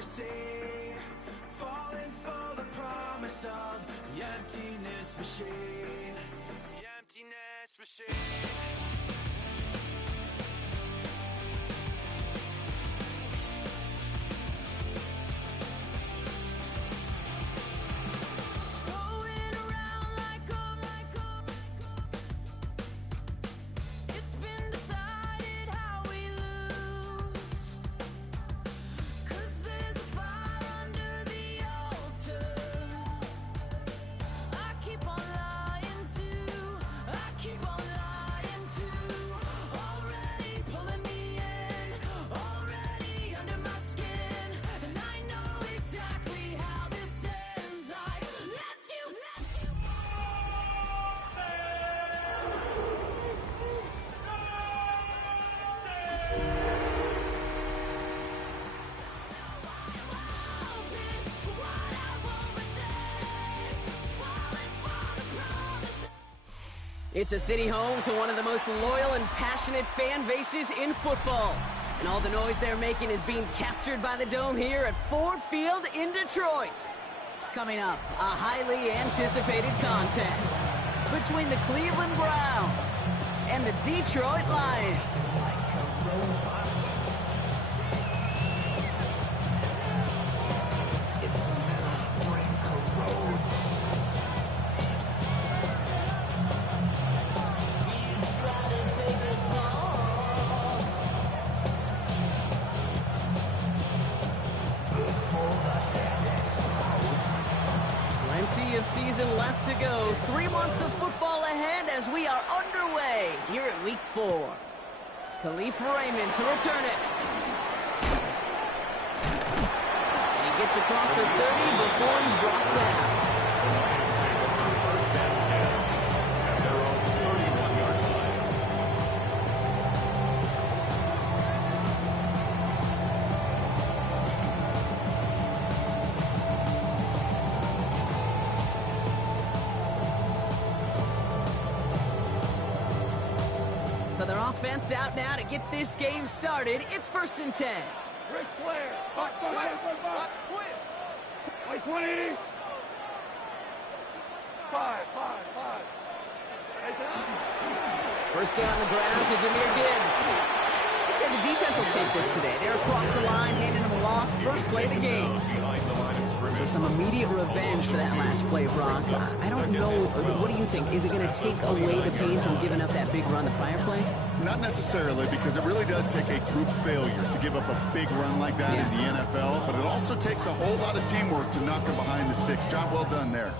ever see, falling for the promise of the emptiness machine, the emptiness machine. It's a city home to one of the most loyal and passionate fan bases in football. And all the noise they're making is being captured by the Dome here at Ford Field in Detroit. Coming up, a highly anticipated contest between the Cleveland Browns and the Detroit Lions. Plenty of season left to go. 3 months of football ahead as we are underway here at Week 4. Kalif Raymond to return it. And he gets across the 30 before he's brought down. So their offense out now to get this game started. It's 1st and 10. Ric Flair. Box, twist. Wait, 20. 5. First down on the ground to Jahmyr Gibbs. I'd say the defense will take this today. They're across the line, handing them a loss. First play of the game. So some immediate revenge for that last play, Brock. I don't know. What do you think? Is it going to take away the pain from giving up that big run the prior play? Not necessarily, because it really does take a group failure to give up a big run like that in the NFL, but it also takes a whole lot of teamwork to knock them behind the sticks. Job well done there.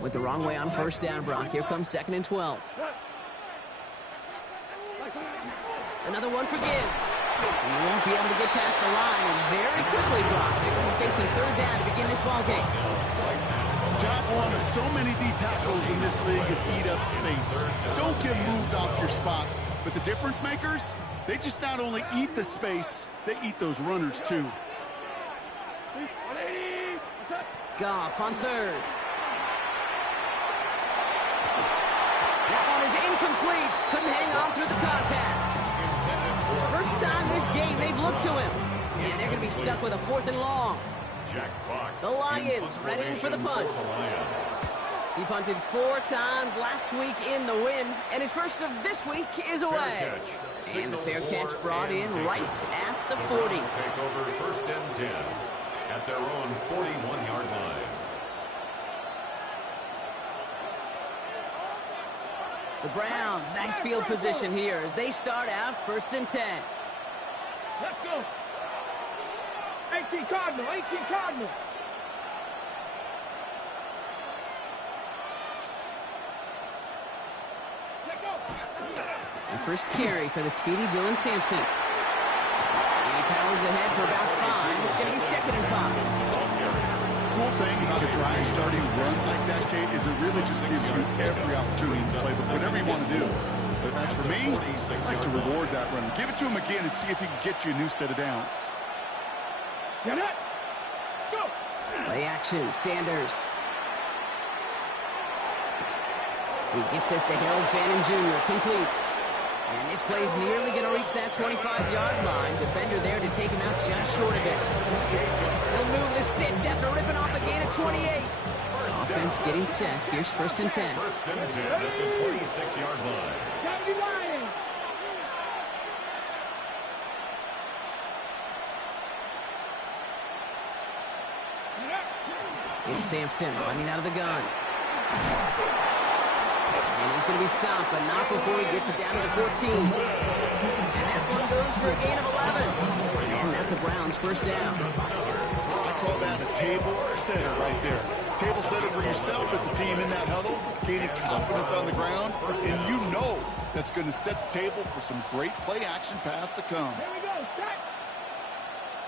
Went the wrong way on first down, Brock. Here comes 2nd and 12. Another one for Gibbs. He won't be able to get past the line, and very quickly, Brock, they're going to be facing 3rd down to begin this ball game. Job one of so many D tackles in this league is eat up space. Don't get moved off your spot. But the difference makers, they just not only eat the space, they eat those runners too. Goff on 3rd. That one is incomplete. Couldn't hang on through the contact. First time this game they've looked to him. And they're going to be stuck with a 4th and long. The Lions ready for the punt. He punted 4 times last week in the win, and his first of this week is away. And the fair catch brought in right at the 40. Take over 1st and 10 at their own 41-yard line. The Browns, nice field position here as they start out 1st and 10. Let's go. 18 Cardinal. The first carry for the speedy Dylan Sampson. He powers ahead for about 5. It's going to be 2nd and 5. Cool thing about a drive starting run like that, Kate, is it really just gives you every opportunity to play with whatever you want to do. But as for me, I'd like to reward that run. Give it to him again and see if he can get you a new set of downs. Get it. Go. Play action, Sanders. He gets this to Harold Fannin Jr. complete. And this play's nearly going to reach that 25-yard line. Defender there to take him out just short of it. They'll sticks after ripping off a gain of 28. Offense getting set. Here's 1st and 10. 1st and 10 at the 26-yard line. 70 Lions. It's Sampson running out of the gun. And he's going to be stopped, but not before he gets it down to the 14. And that one goes for a gain of 11. And that's a Browns 1st down. I call that a table setter right there. Table setter for yourself as a team in that huddle, gaining confidence on the ground, and you know that's going to set the table for some great play action pass to come. Here we go. Set.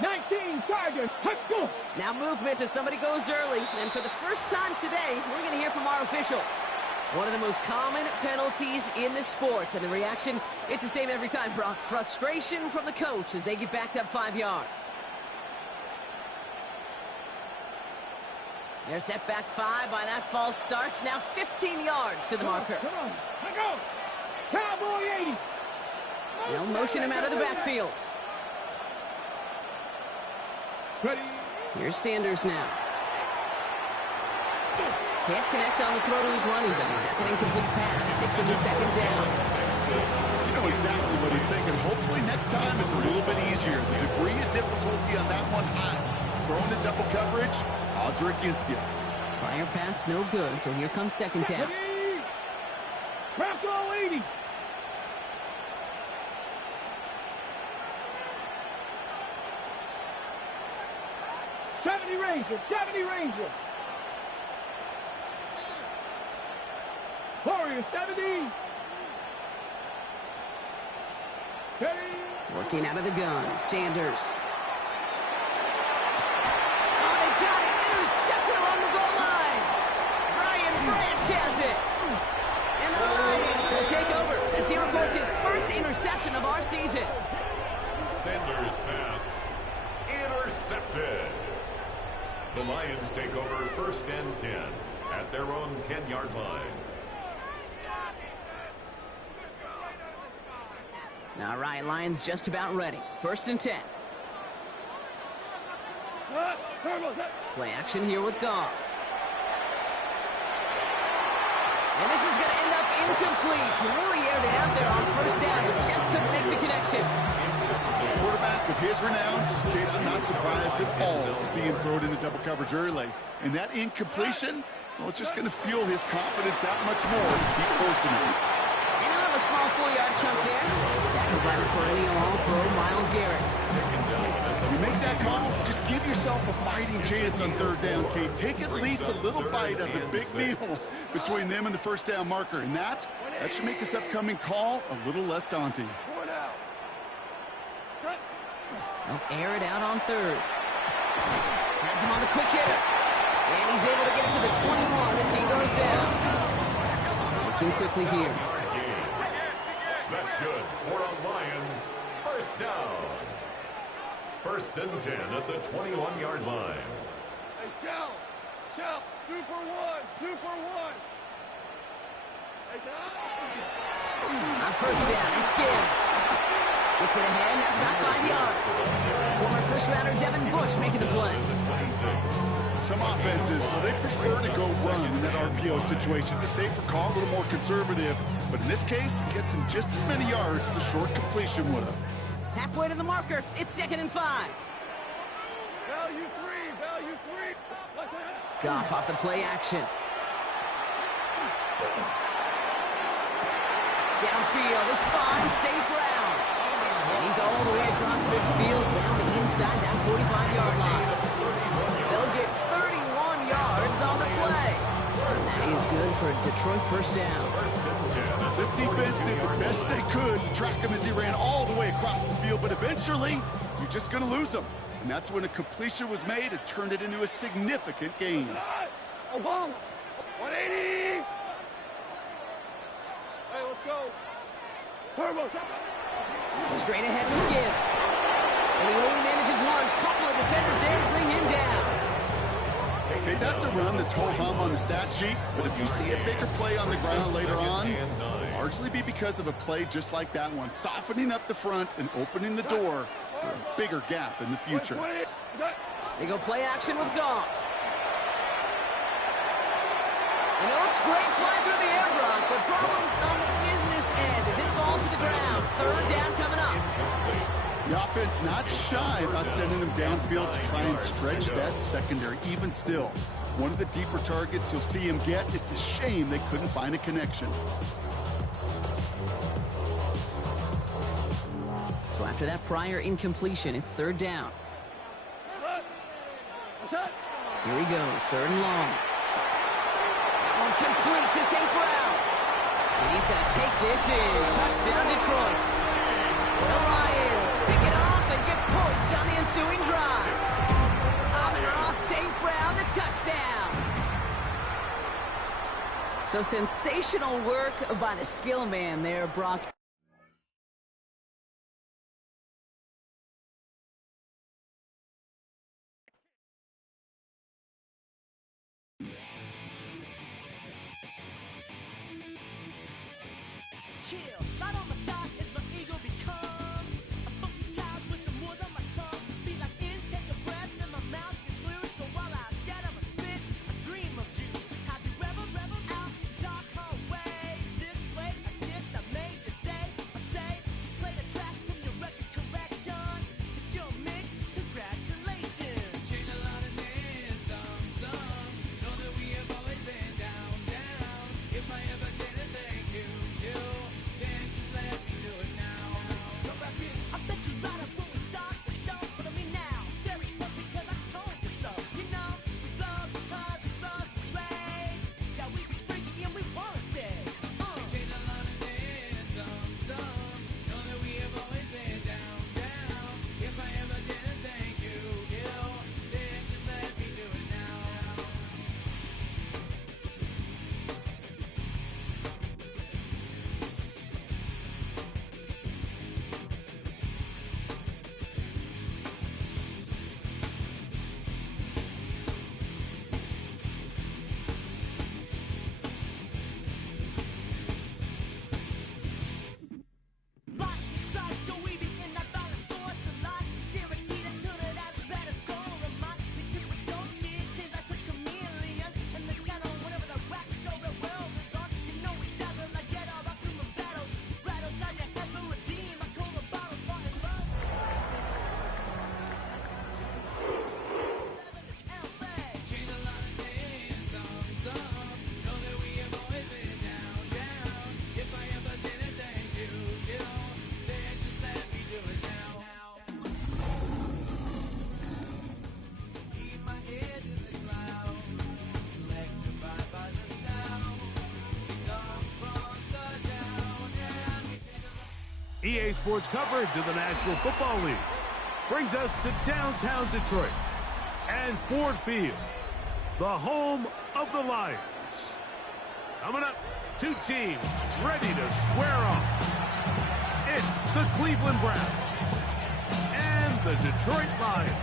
19 Chargers. Let's go. Now movement as somebody goes early. And for the first time today, we're going to hear from our officials. One of the most common penalties in the sport. And the reaction, it's the same every time, Brock. Frustration from the coach as they get backed up 5 yards. They're set back 5 by that false start. Now 15 yards to the marker. Come on. Let's go. Cowboy 80. They'll motion him out of the backfield. Ready. Here's Sanders now. Can't connect on the throw to his running back. That's an incomplete pass. Sticks in the 2nd down. You know exactly what he's thinking. Hopefully next time it's a little bit easier. The degree of difficulty on that one high. Thrown in double coverage, odds are against you. Prior pass no good, so here comes 2nd down. Ready. Bronco 80. Ranger, 70 Ranger. Warrior 70. Ready. Working out of the gun, Sanders. Oh, they got it. Interceptor on the goal line. Brian Branch has it. And the Lions will take over as he records his first interception of our season. Sanders' pass intercepted. The Lions take over 1st and 10 at their own 10-yard line. All right, Lions just about ready. 1st and 10. Play action here with Goff. And this is going to end up incomplete. He really aired it out there on 1st down, but just couldn't make the connection. Quarterback with his renowns, Kate, I'm not surprised at all to see him throw it into double coverage early. And that incompletion, well, it's just going to fuel his confidence that much more to keep forcing it. And he'll have a small 4-yard chunk there. Tackled by the perennial All-Pro Myles Garrett. You make that call to just give yourself a fighting chance on 3rd down, Kate. Take at least a little bite of the big meal between them and the 1st down marker. And that should make this upcoming call a little less daunting. They'll air it out on 3rd. Has him on the quick hitter. And he's able to get to the 21 as he goes down. Looking quickly here. That's good for a Lions 1st down. 1st and 10 at the 21-yard line. Hey, shout, Super 1, Super 1. On 1st down, it's Gibbs. Gets it ahead, has about 5 yards. Former 1st-rounder Devin Bush making the play. Some offenses, well, they prefer to go run in that RPO situation. It's a safer call, a little more conservative. But in this case, it gets him just as many yards as a short completion would have. Halfway to the marker, it's 2nd and 5. Value 3. Goff off the play action. Downfield is fine, safe round. And he's all the way across midfield down inside that 45-yard line. They'll get 31 yards on the play. And that is good for a Detroit 1st down. This defense did the best they could to track him as he ran all the way across the field, but eventually, you're just going to lose him. And that's when a completion was made and turned it into a significant gain. Obama, 180. Hey, let's go. Turbo. Straight ahead with Gibbs. And he only manages one. Couple of defenders there to bring him down. Okay, that's a run that's ho-hum on the stat sheet, but if you see a bigger play on the ground later on, it'll largely be because of a play just like that one, softening up the front and opening the door for a bigger gap in the future. They go play action with Goff. And it looks great flying through the air, Brock, but problems on the business end as it falls to the ground. Third down coming up. The offense not shy about sending them downfield to try and stretch that secondary. Even still, one of the deeper targets you'll see him get. It's a shame they couldn't find a connection. So after that prior incompletion, it's third down. Here he goes, third and long. That one complete to St. Brown. And he's going to take this in. Touchdown, Detroit. The Lions pick it off and get points on the ensuing drive. Amon-Ra St. Brown, the touchdown. So sensational work by the skill man there, Brock. Chill, right on my side is my ego becomes a funky child with some wood on my tongue. Feel like intake a breath and my mouth gets loose. So while I scatter my spit, I dream of juice. Have you ever rebel out dark hallways? This place, I guess I made your day. I say, play the track from your record collection. It's your mix, congratulations. Change a lot of names, some. Know that we have always been down. If I ever didn't thank you, then just let me do it now. Go back in. I bet you right up when we start the show. Follow me now. Very close because I told you so. You know, we love because we love the race. Yeah, we be freaky and we wanna stay. Change a lot of names, some. Know that we have always been down. If I ever didn't thank you, then just let me do it now. Lightning strikes, go weaving in that violent force of light. Guaranteed to turn it as a better goal of mine. Because we don't need change like a chameleon. And the channel, whenever the rap show the world is on. You know we dazzle like get all our human battles. Rattles on your head, the redeem. I call the bottles, fall in love. Change a lot of names, some. Know that we have always been down. If I ever didn't thank you, then just let me do it now. Keep my head in the clouds, electrified by the sound. It comes from the down and EA Sports coverage of the National Football League brings us to downtown Detroit and Ford Field, the home of the Lions. Coming up, two teams ready to square off. It's the Cleveland Browns and the Detroit Lions.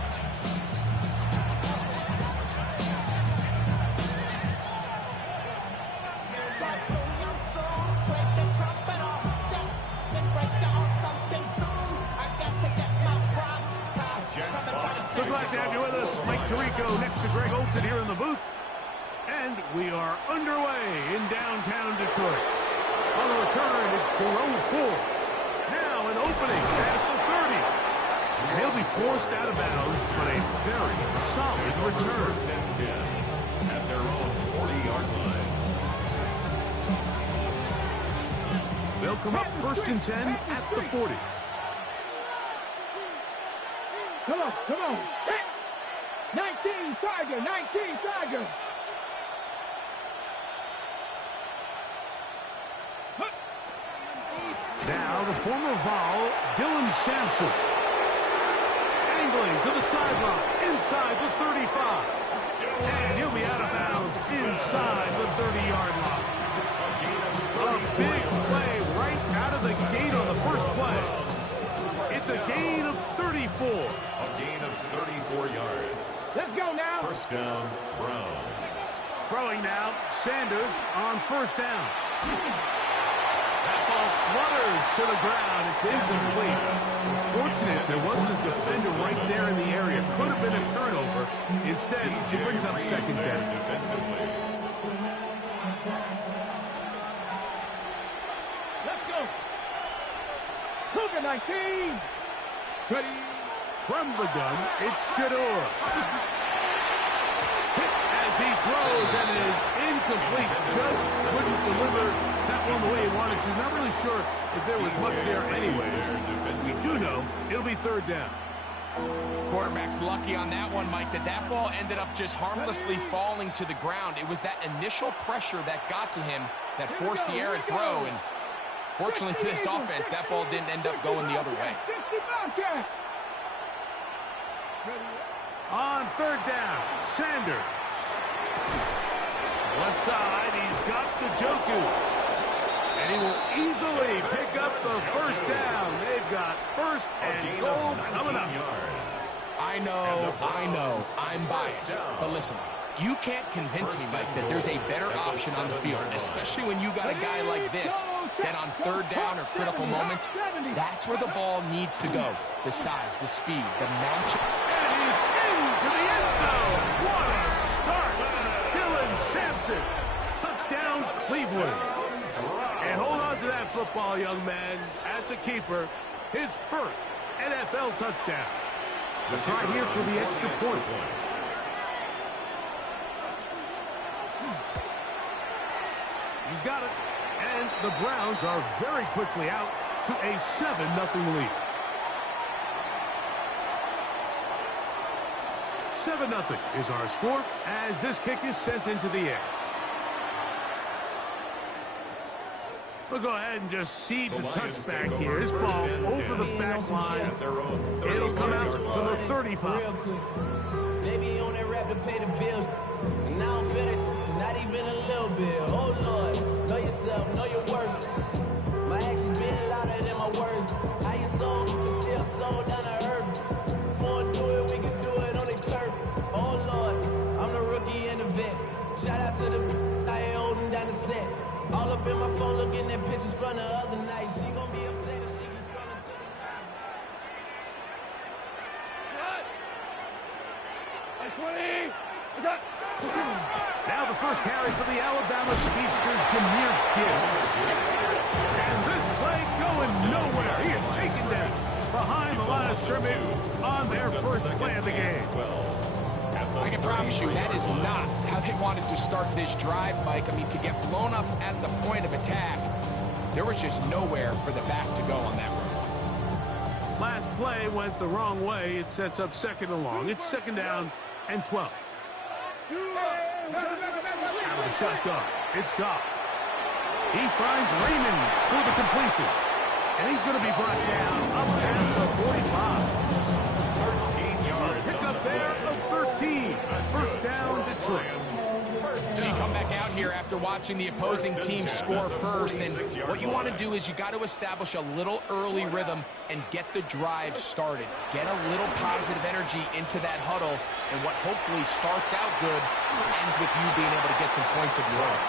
So glad to have you with us. Mike Tirico next to Greg Olson here in the booth. And we are underway in downtown Detroit. On the return, it's Jerome Ford. Now an opening past the 30. And he'll be forced out of bounds, but a very solid return. First and 10 at their own 40-yard line. They'll come up first and 10 at the 40. Come on. Hey! 19 Tiger. Now the former Vol, Dylan Sampson. Angling to the sideline, inside the 35. And he'll be out of bounds inside the 30-yard line. A big play right out of the gate on the first play. It's a gain of 34. A gain of 34 yards. Let's go now. First down, Browns. Throwing now, Sanders on first down. That ball flutters to the ground. It's incomplete. Fortunate there wasn't a defender right there in the area. Could have been a turnover. Instead, he brings up second down. Defensively. Let's go. Cougar 19. Ready. From the gun, it's Shedeur. Hit as he throws, and it is incomplete. Just couldn't deliver that one the way he wanted to. Not really sure if there was much there anyways. We do know it'll be third down. Quarterback's lucky on that one, Mike, that ball ended up just harmlessly falling to the ground. It was that initial pressure that got to him that forced the errant throw, and fortunately for this offense, that ball didn't end up going the other way. On third down, Sanders. Left side, he's got the Njoku. And he will easily pick up the first down. They've got first and goal coming up. I know, I'm biased. But listen, you can't convince me, Mike, that there's a better option on the field, especially when you got a guy like this, that on third down or critical moments, that's where the ball needs to go. The size, the speed, the match. And he's into the end zone. What a start. Dylan Sampson. Touchdown, Cleveland. And hold on to that football, young man. That's a keeper. His first NFL touchdown. The try here for the extra point. He's got it. And the Browns are very quickly out to a 7-0 lead. 7-0 is our score as this kick is sent into the air. We'll go ahead and just seed the touchback here. This ball over the back line. It'll come out to the 35. Real quick. Baby on that rap to pay the bills. And now I'm feeling not even a little bit. Oh Lord, know yourself, know your worth. My actions been louder than my words. How you sold, but still sold down to earth. Wanna do it, we can do it on the turf. Oh Lord, I'm the rookie and the vet. Shout out to the I ain't holding down the set. All up in my phone looking at pictures from the other night. She gon' be upset if she can scroll into the night. 20. Now the first carry for the Alabama speedster, Jahmyr Gibbs. And this play going nowhere. He is taken down behind the line of scrimmage on their first play of the game. I can promise you that is not how they wanted to start this drive, Mike. I mean, to get blown up at the point of attack, there was just nowhere for the back to go on that run. Last play went the wrong way. It sets up second and long. It's second down and 12. Out of the shotgun, it's Goff. He finds Raymond for the completion. And he's going to be brought down up past the 45. 13 yards. Pick up there of 13. First down, Detroit. So you come back out here after watching the opposing team score first, and what you want to do is you got to establish a little early rhythm and get the drive started. Get a little positive energy into that huddle, and what hopefully starts out good ends with you being able to get some points of your own.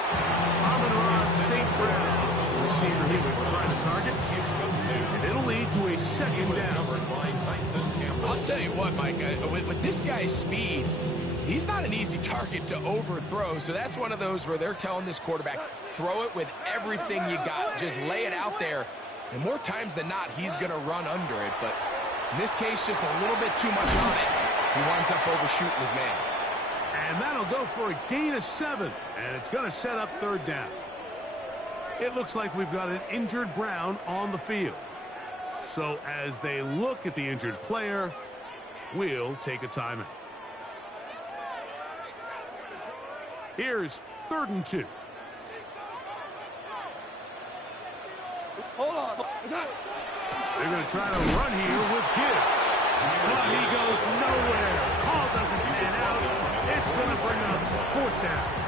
Amon-Ra St. Brown, the receiver he was trying to target, and it'll lead to a second down. I'll tell you what, Mike, with this guy's speed, he's not an easy target to overthrow, so that's one of those where they're telling this quarterback, throw it with everything you got. Just lay it out there. And more times than not, he's going to run under it. But in this case, just a little bit too much on it. He winds up overshooting his man. And that'll go for a gain of 7. And it's going to set up third down. It looks like we've got an injured Brown on the field. So as they look at the injured player, we'll take a timeout. Here's 3rd and 2. Hold on. They're going to try to run here with Gibbs. But he goes nowhere. Call doesn't pan out. It's going to bring up 4th down.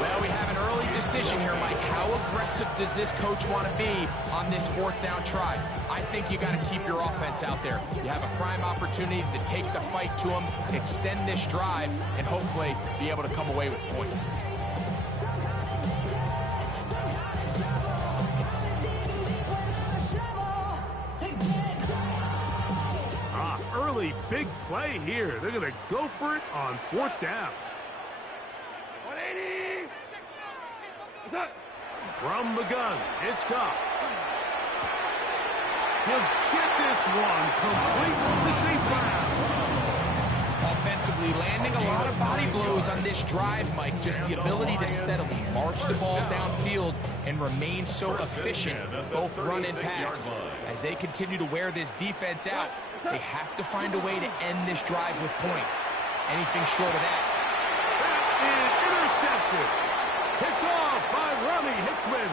Well, we have an early decision here, Mike. How aggressive does this coach want to be on this 4th down try? I think you got to keep your offense out there. You have a prime opportunity to take the fight to them, extend this drive, and hopefully be able to come away with points. big play here. They're going to go for it on 4th down. 180. From the gun, it's Goff. He'll get this one complete to safe ground. Offensively, landing a lot of body blows on this drive, Mike. Just the ability to steadily march the ball downfield and remain so efficient, both run and pass. As they continue to wear this defense out, they have to find a way to end this drive with points. Anything short of that. That is intercepted. Picked off by Ronnie Hickman.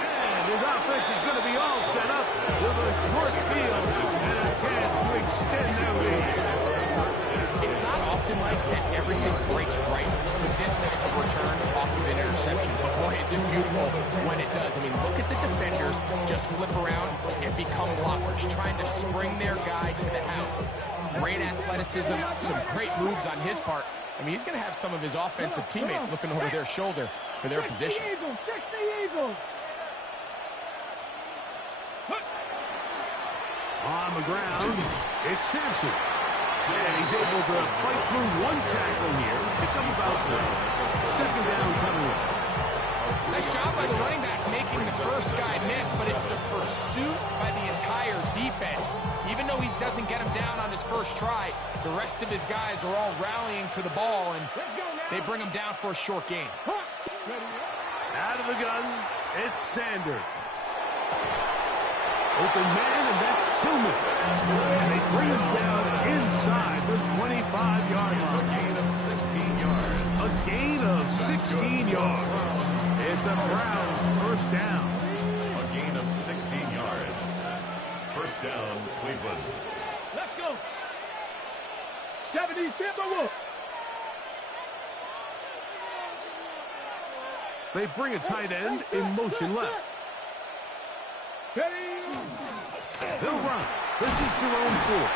And his offense is going to be all set up with a short field and a chance to extend their lead. It's not often, Mike, that everything breaks right for this type of return off of an interception. But boy, is it beautiful when it does. I mean, look at the defenders just flip around and become blockers, trying to spring their guy to the house. Great athleticism, some great moves on his part. I mean, he's going to have some of his offensive teammates looking over their shoulder for their position. Fix the Eagles. On the ground, it's Sampson. And he's able to fight through one tackle here. It comes about 2nd down coming up. Nice job by the running back making the first guy miss, but it's the pursuit by the entire defense. Even though he doesn't get him down on his first try, the rest of his guys are all rallying to the ball, and they bring him down for a short gain. Out of the gun, it's Sanders. Open man, and that's Tillman. And they bring him down inside the 25-yard line. A gain of 16 yards. A gain of 16 yards. It's a Browns first down. A gain of 16 yards. First down, Cleveland. Let's go. 70 Timberwolves. They bring a tight end in motion left. He'll run. This is Jerome Ford.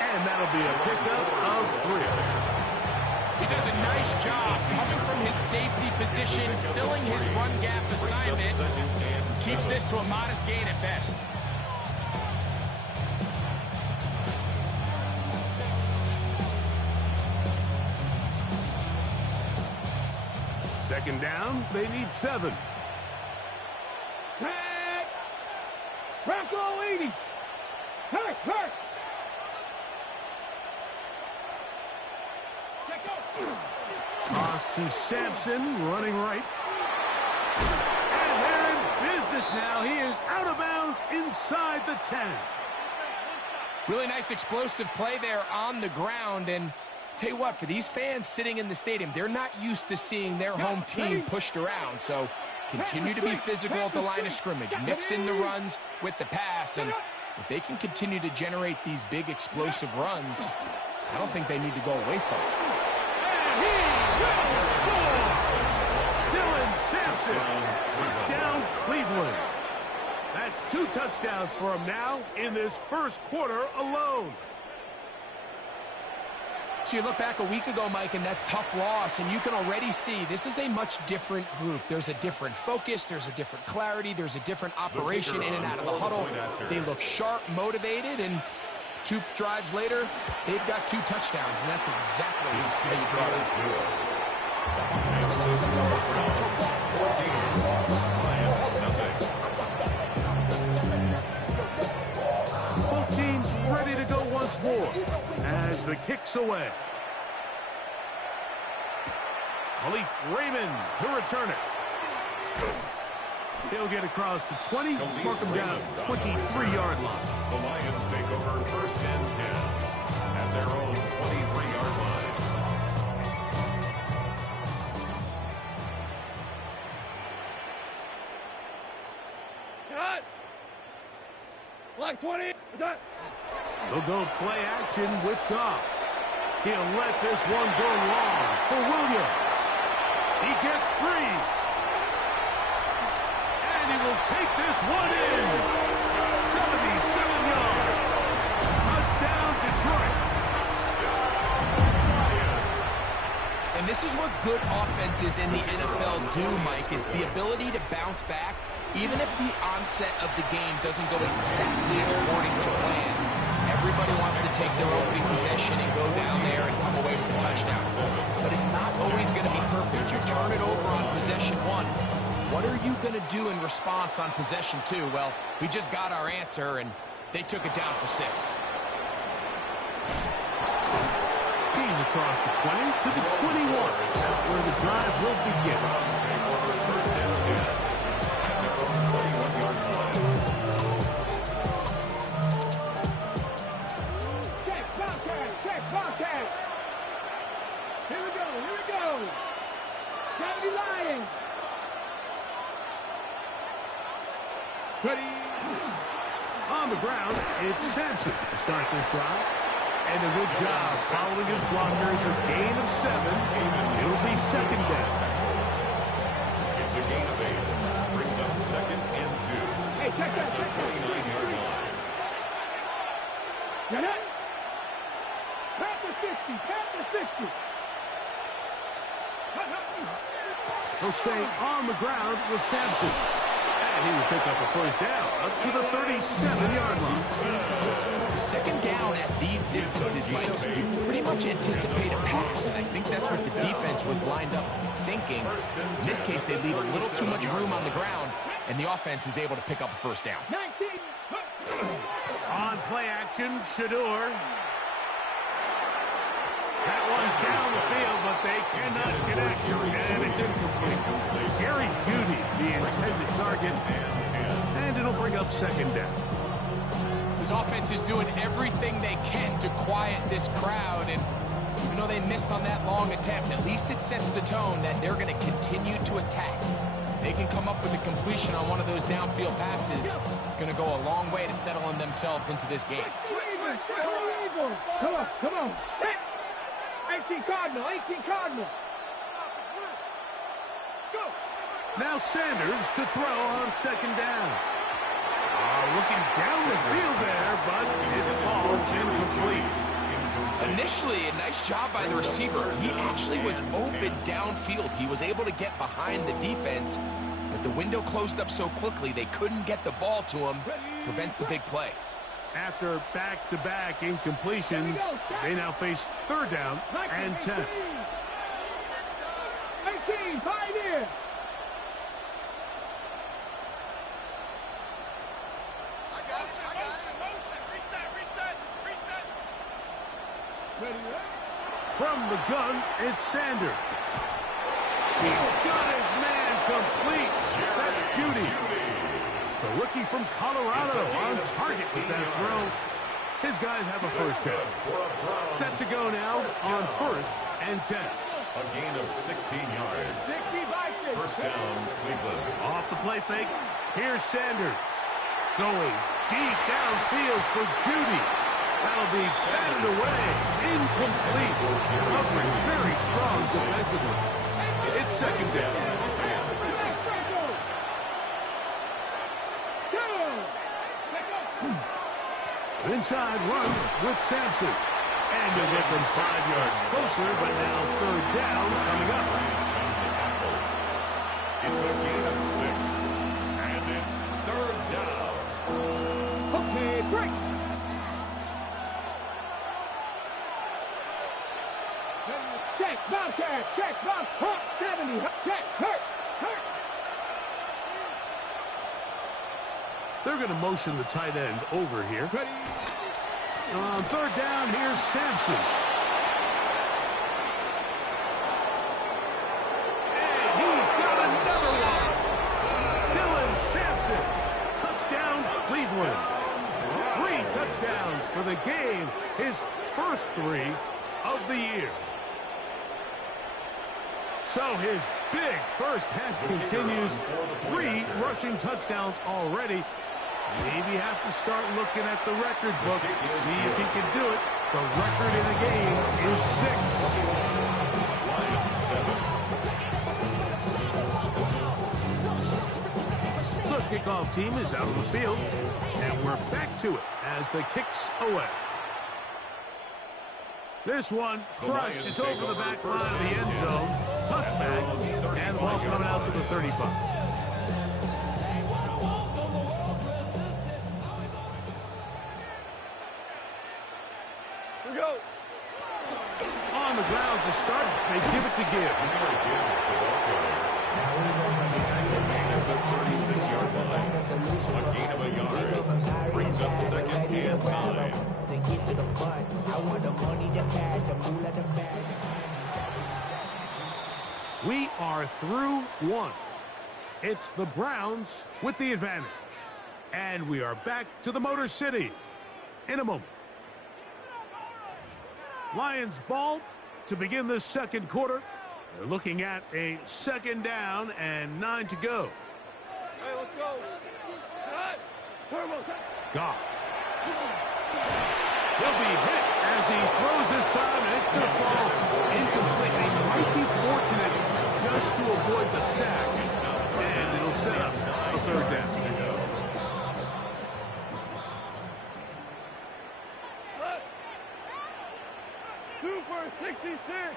And that'll be a pickup of 3. He does a nice job coming from his safety position, filling his run gap assignment. Keeps this to a modest gain at best. Second down, they need 7. Bronco 80. Hurt. Toss to Sampson, running right. And they're in business now. He is out of bounds inside the 10. Really nice explosive play there on the ground. And tell you what, for these fans sitting in the stadium, they're not used to seeing their home team pushed around. So continue to be physical at the line of scrimmage. Mix in the runs with the pass. And if they can continue to generate these big explosive runs, I don't think they need to go away from it. And he will score! Dylan Sampson. Touchdown, Cleveland. That's 2 touchdowns for him now in this first quarter alone. So you look back a week ago, Mike, and that tough loss, and you can already see this is a much different group. There's a different focus, there's a different clarity, there's a different operation in and out of the huddle. They look sharp, motivated, and 2 drives later, they've got 2 touchdowns, and that's exactly how you draw it. Both teams ready to go once more as the kick's away. Khalif Raymond to return it. He'll get across the 20, mark him down at the 23-yard line. The Lions take over 1st and 10 at their own 23-yard line. Cut. Block 20. They'll go play action with Goff. He'll let this one go long for Williams. He gets 3. And he will take this one in. 77 yards. Touchdown, Detroit. And this is what good offenses in the NFL do, Mike. It's the ability to bounce back, even if the onset of the game doesn't go exactly according to plan. Everybody certainly wants to take their opening possession and go down there and come away with a touchdown. But it's not always going to be perfect. You turn it over on possession 1. What are you going to do in response on possession 2? Well, we just got our answer, and they took it down for 6. He's across the 20 to the 21. That's where the drive will begin. First and 10 at the 21-yard line. Check, Bobcat. Here we go. 70 Lions. Ready. On the ground, it's Sampson to start this drive. And a good job following his blockers. A gain of 7. It'll be second down. It's a gain of 8. Brings up second and 2. Hey, check that. The 29-yard line. Got it? Panther 60. He'll stay on the ground with Sampson. And he will pick up a first down up to the 37-yard line. Second down at these distances, Mike, you pretty much anticipate a pass. I think that's what the defense was lined up thinking. In this case, they leave a little too much room on the ground, and the offense is able to pick up a first down. 19. On play action, Shador. That one down the field, but they cannot connect. And it's incomplete. Jerry Jeudy, the intended target. And it'll bring up second down. This offense is doing everything they can to quiet this crowd, and even though they missed on that long attempt, at least it sets the tone that they're going to continue to attack. If they can come up with a completion on one of those downfield passes, it's going to go a long way to settling themselves into this game. Come on. 18 Cardinal. Go. Now Sanders to throw on second down. Looking down the field there, but his ball's incomplete. Initially, a nice job by the receiver. He actually was open downfield. He was able to get behind the defense, but the window closed up so quickly they couldn't get the ball to him. Prevents the big play. After back-to-back incompletions, they now face third down and 10. 18, Pioneer. Reset. From the gun, it's Sanders. He's got his man complete. That's Jeudy. The rookie from Colorado on target with that throw. His guys have a first down. Set to go now on first and 10. A gain of 16 yards. First down, Cleveland. Off the play fake, here's Sanders. Going deep downfield for Jeudy. That'll be batted away. Incomplete. Covering very strong defensively. It's second down. Inside run with Sampson. And you'll get them 5 yards closer, but now third down coming up. It's a gain of 6. And it's third down. Okay, break. Check, Bobcat. Check, Bob. Hurt, 70. Check, hurt. They're going to motion the tight end over here. Ready. On third down, here's Sampson. And he's got another one. Dylan Sampson. Touchdown, Cleveland. 3 touchdowns for the game. His first 3 of the year. So his big first half continues. 3 rushing touchdowns already. Maybe have to start looking at the record book, see if he can do it. The record in the game is 6. The kickoff team is out on the field, and we're back to it as the kicks away. This one crushed. It's over the back line of the end zone. Touchback, and the ball's coming out to the 35. the ground to start. They give it to Gibbs. At the 36-yard line. A gain of a yard. Brings up second and 9. Then get to the butt. I want the money, the cash, the moolah, the bag. We are through one. It's the Browns with the advantage. And we are back to the Motor City in a moment. Lions ball to begin this second quarter. They're looking at a second down and 9 to go. Hey, let's go. Goff. He'll be hit as he throws this time, and it's going to fall incomplete. They might be fortunate just to avoid the sack, and it'll set up a third down. Super 66.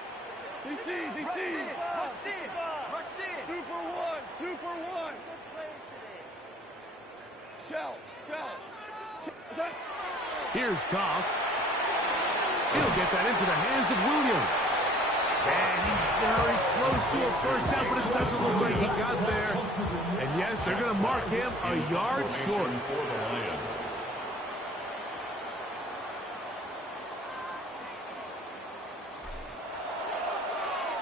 DC. Super 1. Super 1. Good plays today. Shell. Here's Goff. He'll get that into the hands of Williams. And he's very close to a first down, but it doesn't look like he got there. And yes, they're going to mark him a yard short. For the Lions.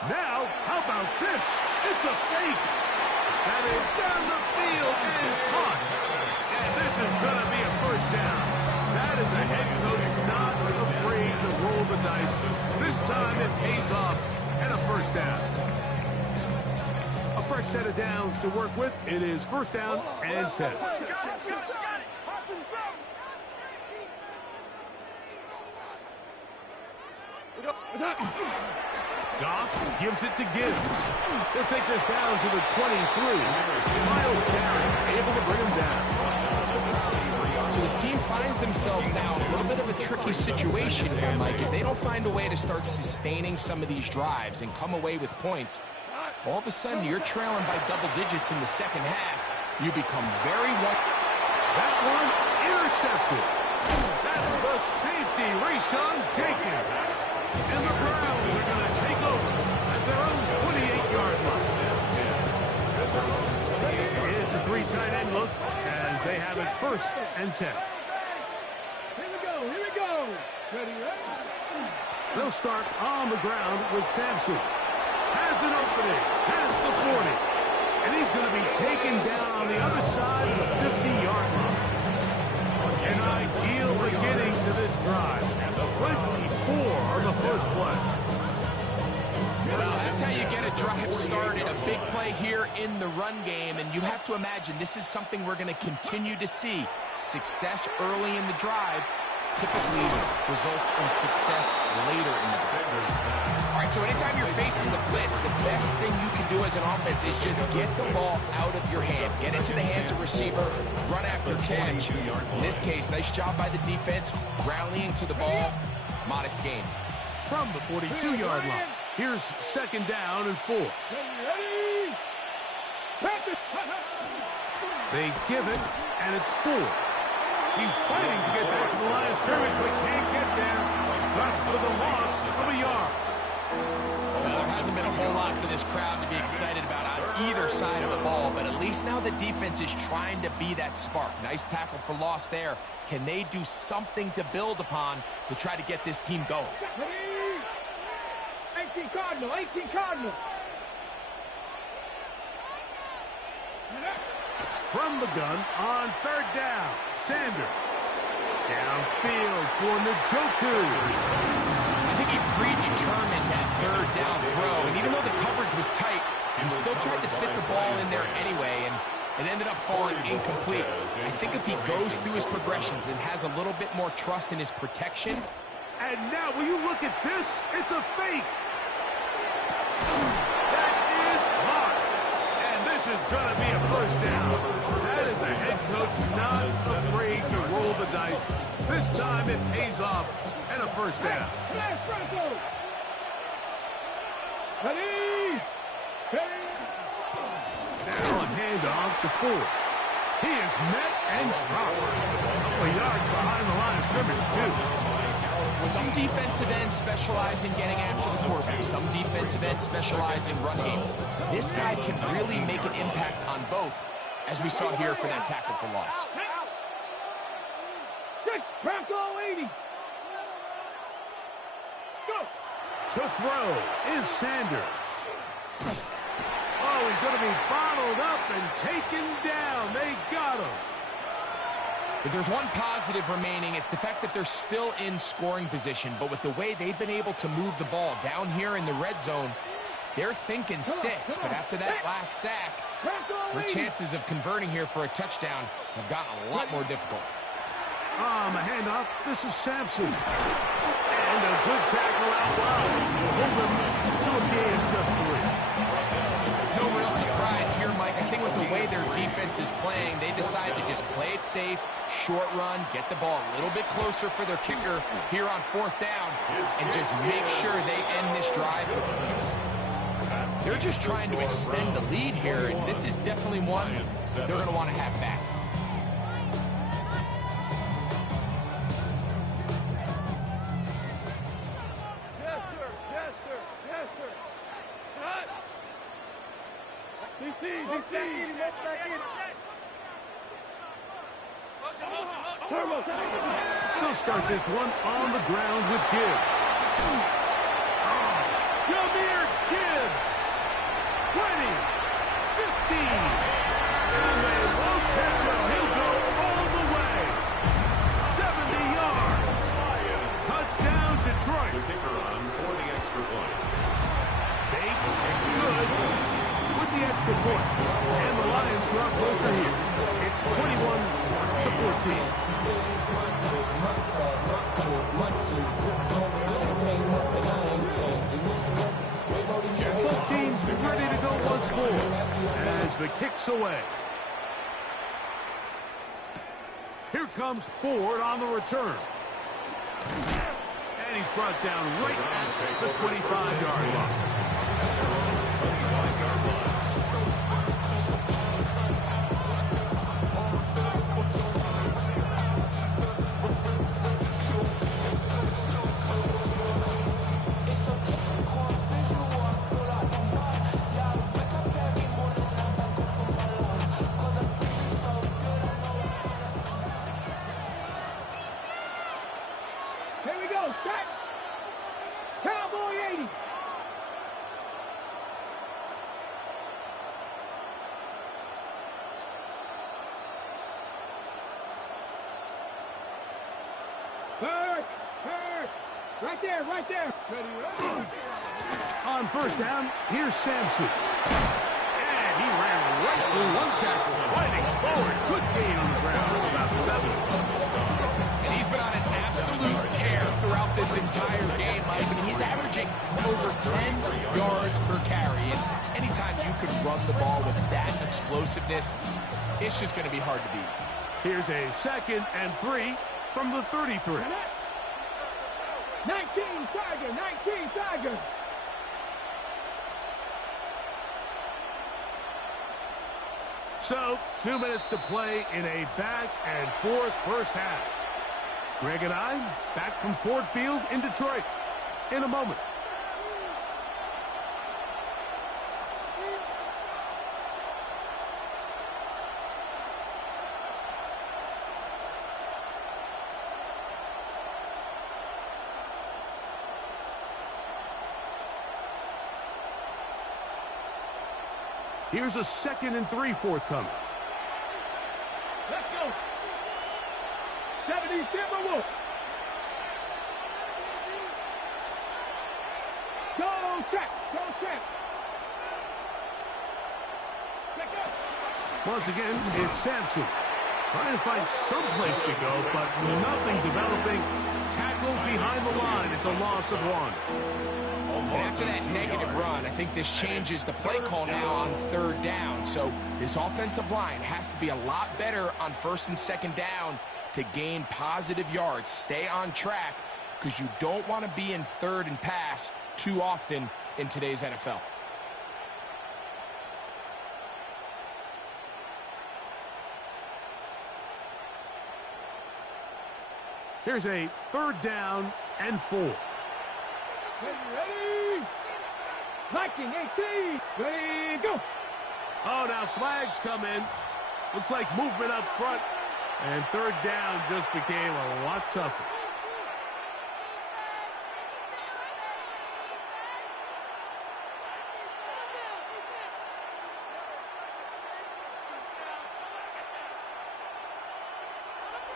Now, how about this? It's a fake. And it's down the field and caught. And this is going to be a first down. That is a head coach not afraid to roll the dice. This time it pays off and a first down. A fresh set of downs to work with. It is first down and 10. Goff gives it to Gibbs. They'll take this down to the 23. Myles Garrett able to bring him down. So this team finds themselves now in a little bit of a tricky situation here, Mike. If they don't find a way to start sustaining some of these drives and come away with points, all of a sudden you're trailing by double digits in the second half. You become very one. That one intercepted. That's the safety, Rashawn Jenkins. And the Browns are going to take over at their own 28-yard line. It's a 3 tight end look as they have it first and 10. Here we go. Ready? They'll start on the ground with Sampson. Has an opening past the 40. And he's going to be taken down on the other side of the 50-yard line. An ideal beginning to this drive. 24 on the first play. Well, that's how you get a drive started. A big play here in the run game, and you have to imagine this is something we're going to continue to see. Success early in the drive typically results in success later in the drive. All right, so anytime you're facing the blitz, the best thing you can do as an offense is just get the ball out of your hand. Get into the hands of receiver, run after catch. In this case, nice job by the defense, rallying to the ball. Modest gain. From the 42-yard line, here's second down and 4. They give it, and it's 4. He's fighting to get back to the line of scrimmage, but can't get there. Drops for the loss of a yard. Well, there hasn't been a whole lot for this crowd to be excited about on either side of the ball, but at least now the defense is trying to be that spark. Nice tackle for loss there. Can they do something to build upon to try to get this team going? 18 Cardinal. From the gun on third down, Sanders. Downfield for Njoku. I think he predetermined that third down throw, and even though the coverage was tight, he still tried to fit the ball in there anyway, and it ended up falling incomplete. I think if he goes through his progressions and has a little bit more trust in his protection. And now, will you look at this? It's a fake. That is caught. And this is going to be a first down. That is a head coach not afraid to roll the dice. This time it pays off and a first down. Now a handoff to Ford. He is met and dropped. A couple of yards behind the line of scrimmage, too. Some defensive ends specialize in getting after the Some defensive ends specialize in run game. This guy can really make an impact on both, as we saw here for that tackle for loss. Bronco 80. Go. To throw is Sanders. Oh, he's going to be bottled up and taken down. They got him. If there's one positive remaining, it's the fact that they're still in scoring position. But with the way they've been able to move the ball down here in the red zone, they're thinking 6. But after that last sack, their chances of converting here for a touchdown have gotten a lot more difficult. A handoff. This is Sampson. And a good tackle out wide. Hold them to a gain of just 3. No real surprise here, Mike. I think with the way their defense is playing, they decide to just play it safe, short run, get the ball a little bit closer for their kicker here on 4th down, and just make sure they end this drive with points. They're just trying to extend the lead here, and this is definitely one they're going to want to have back. They'll start this one on the ground with Gibbs. Jahmyr Gibbs. 20, 15. And they won't catch him. He'll go all the way. 70 yards. Touchdown, Detroit. The kicker on for the extra point. Bates, good. With the extra point. And the Lions draw closer here. It's 21-14. 15 ready to go once more as the kick's away. Here comes Ford on the return. And he's brought down right at the 25-yard line. Here we go. Set. Cowboy 80. Hurt. Right there, right there. Ready. On 1st down, here's Sampson. And he ran right through one tackle, fighting forward. Good gain on the ground, about 7. And he's been on an absolute tear throughout this entire game, Mike. I mean, he's averaging over 10 yards per carry. And anytime you can run the ball with that explosiveness, it's just going to be hard to beat. Here's a 2nd and 3 from the 33. 19 Tiger. So, 2 minutes to play in a back-and-forth first half. Greg and I back from Ford Field in Detroit in a moment. Here's a 2nd and 3 forthcoming. Let's go. 70 Timberwolves. Go check. Check up. Once again, it's Sampson. Trying to find some place to go, but nothing developing. Tackled behind the line. It's a loss of 1. And after that negative run, I think this changes the play call now on 3rd down. So this offensive line has to be a lot better on 1st and 2nd down to gain positive yards. Stay on track because you don't want to be in 3rd and pass too often in today's NFL. Here's a 3rd down and 4. Ready. Hiking 18. Ready, go. Oh, now flags come in. Looks like movement up front. And third down just became a lot tougher.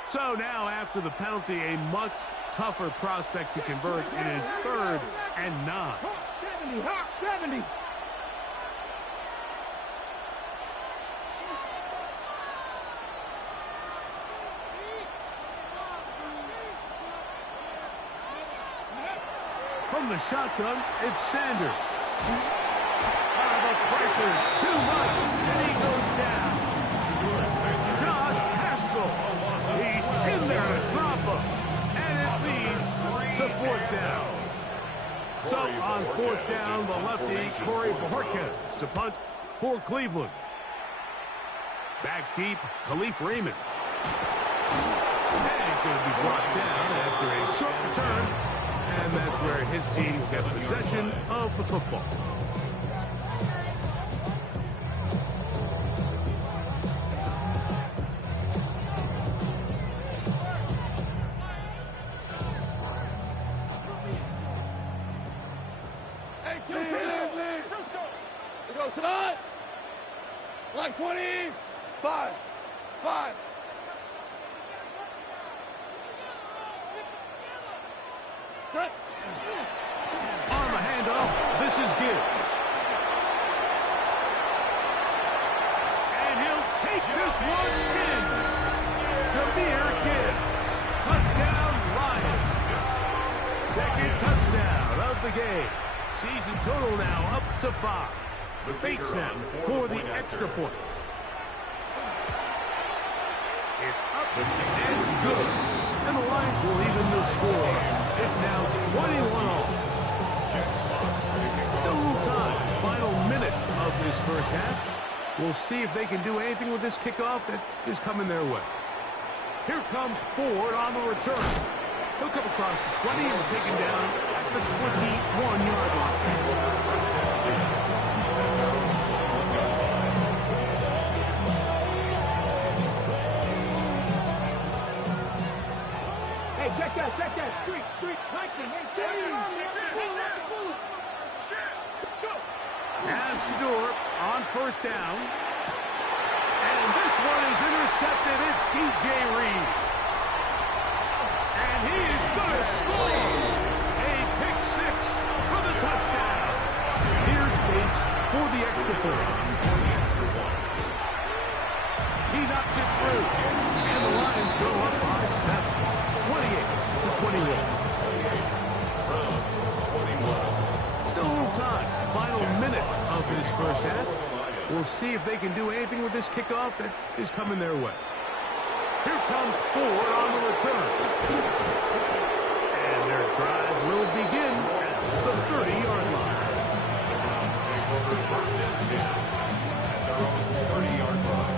So now, after the penalty, a much tougher prospect to convert. It is 3rd and 9. Hawk 70, Hawk 70. From the shotgun, it's Sanders. The pressure, too much, and he goes down. Josh Haskell. He's in there to drop him, and it leads to 4th down. So on 4th down, the lefty, Corey Bojorquez to punt for Cleveland. Back deep, Khalif Raymond. And he's going to be brought down after a short return. And that's where his team will get possession of the football. Hey, let's go. Let's go tonight. Like 25. 5. Cut. On the handoff, this is Gibbs. And he'll take this one in. Jahmyr Gibbs. Touchdown, Lions. 2nd touchdown of the game. Season total now up to 5. Bates now for the extra point. It's up and it's good. And the Lions will even the score. It's now 21 all. Still a little time. Final minute of this first half. We'll see if they can do anything with this kickoff that is coming their way. Here comes Ford on the return. He'll come across the 20 and take him down at the 21-yard line. Hey, check that. Street, hiking 18. Go. Now Shedeur on 1st down. And this one is intercepted. It's DJ Reed. And he is going to score. A pick 6 for the touchdown. Here's Bates for the extra point. He knocks it through. And the Lions go up by 7. 28-21. Still a little time. Final minute of this first half. We'll see if they can do anything with this kickoff that is coming their way. Here comes Ford on the return. And their drive will begin at the 30-yard line. Take over 1st and 10 at our own 30-yard line.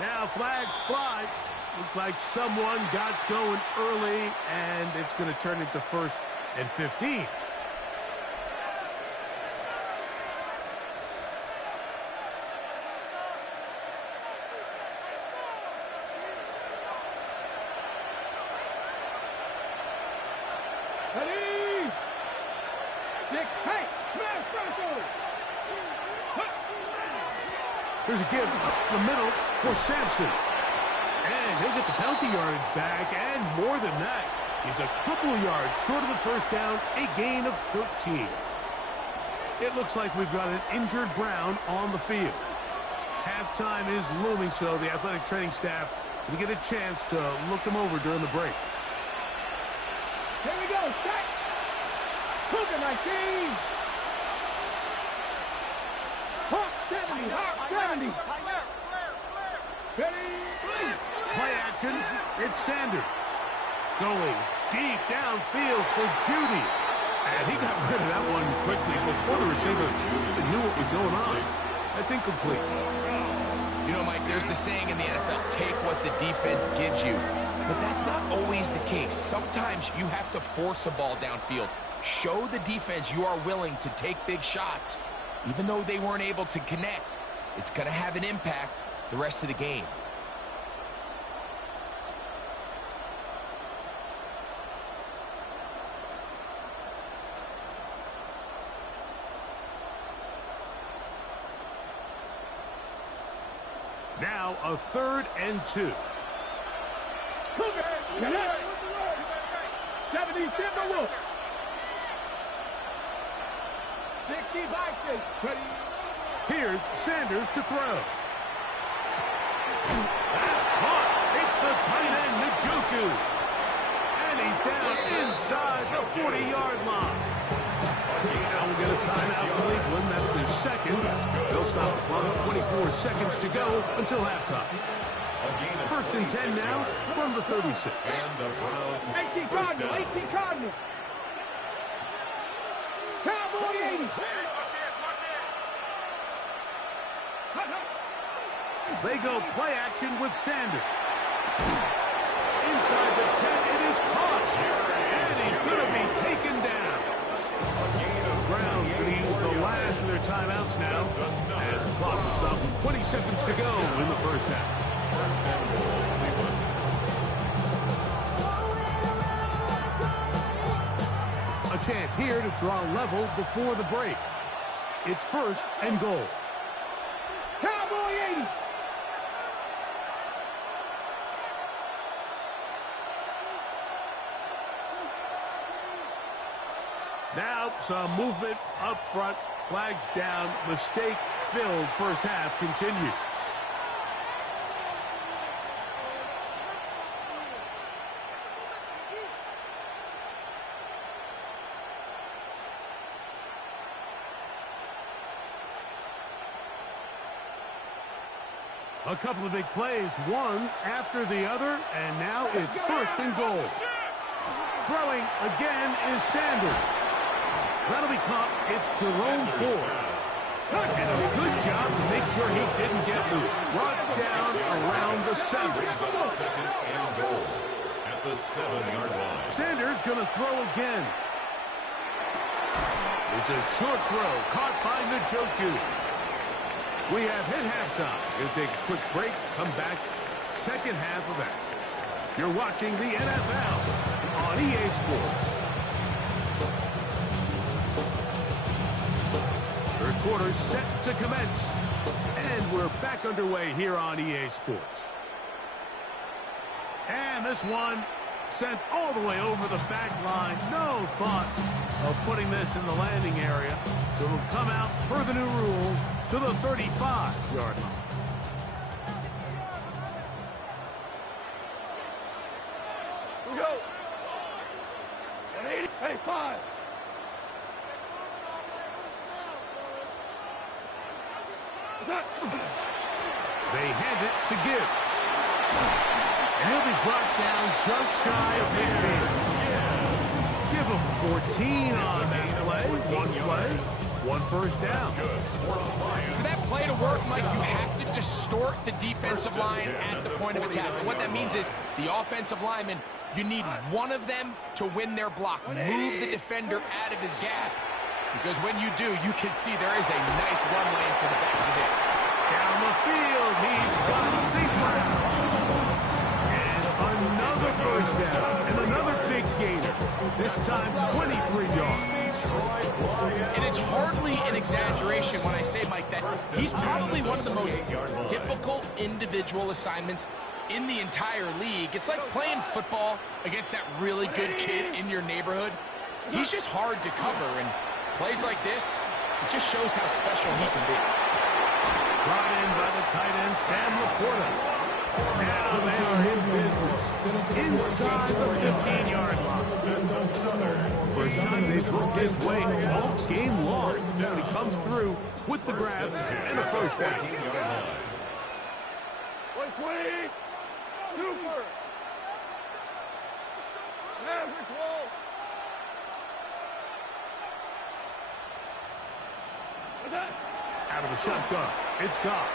Now flags fly. Looks like someone got going early, and it's going to turn into 1st and 15. Ready. 6. Hey, smash Broncos. There's a give up the middle for Sampson. And he'll get the penalty yardage back, and more than that. He's a couple of yards short of the 1st down, a gain of 13. It looks like we've got an injured Brown on the field. Halftime is looming, so the athletic training staff will get a chance to look him over during the break. Here we go. Set. Cougar 19. Hawk 70. Hawk 70. Ready. Play action. It's Sanders. Going deep downfield for Judy. And he got rid of that one quickly before the receiver even knew what was going on. That's incomplete. You know, Mike, there's the saying in the NFL, take what the defense gives you. But that's not always the case. Sometimes you have to force a ball downfield. Show the defense you are willing to take big shots. Even though they weren't able to connect, it's going to have an impact the rest of the game. Now a 3rd and 2. 60 action. Here's Sanders to throw. That's caught. It's the tight end, Njoku. And he's down inside the 40-yard line. Now we'll get a timeout, Cleveland. That's their second. They'll stop the clock. 24 seconds to go until halftime. 1st and 10 now from the 36. 18 Cardinal. 18 Cardinal. Cowboy 80. They go play action with Sanders. Inside the 10, it is caught. And he's going to be taken down. Brown going to use the last of their timeouts now, as the clock will stop with 20 seconds to go in the first half. A chance here to draw level before the break. It's 1st and goal. Cowboy 80. Now some movement up front. Flags down. Mistake-filled first half continues. A couple of big plays, one after the other, and now it's 1st and goal. Throwing again is Sanders. That'll be caught. It's Jerome Ford. And a good job to make sure he didn't get loose. Brought down around the 7. 2nd and goal at the 7-yard line. Sanders going to throw again. It's a short throw caught by Njoku. We have hit halftime. Going to take a quick break. Come back. Second half of action. You're watching the NFL on EA Sports. Third quarter set to commence. And we're back underway here on EA Sports. And this one sent all the way over the back line. No thought of putting this in the landing area. So it'll come out per the new rule to the 35-yard line. We go. 180. Hey, 5. They hand it to Gibbs. And he'll be brought down just shy of midfield. Give him 14 on that play. One first down. For that play to work, Mike, you have to distort the defensive line at the point of attack. And what that means is the offensive lineman, you need one of them to win their block. Move the defender out of his gap. Because when you do, you can see there is a nice run lane for the back to hit. Down the field, he's got Sequence. And another first down. And another big gainer. This time 23 yards. And it's hardly an exaggeration when I say, Mike, that he's probably one of the most difficult individual assignments in the entire league. It's like playing football against that really good kid in your neighborhood. He's just hard to cover, and plays like this, it just shows how special he can be. Brought in by the tight end, Sam Laporta. Now they are in business inside the 15-yard line. First time they've looked this way all game long. When he comes through with the grab and a first down. 120. Super. Maverick wall. Out of the shotgun, it's Goff.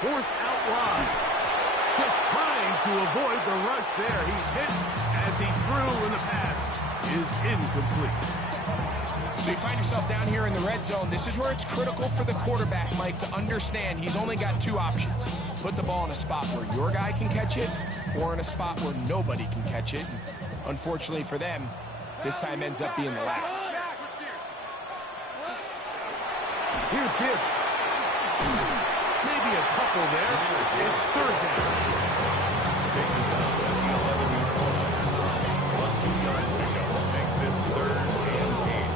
forced out wide. Just trying to avoid the rush there. He's hit as he threw, and the pass is incomplete. So you find yourself down here in the red zone. This is where it's critical for the quarterback, Mike, to understand he's only got two options. Put the ball in a spot where your guy can catch it, or in a spot where nobody can catch it. And unfortunately for them, this time ends up being the latter. Here's Gibbs. Maybe a couple there. It's third down. Taking down at the 11-yard line. 1-2-yard pickup makes it 3rd and 8.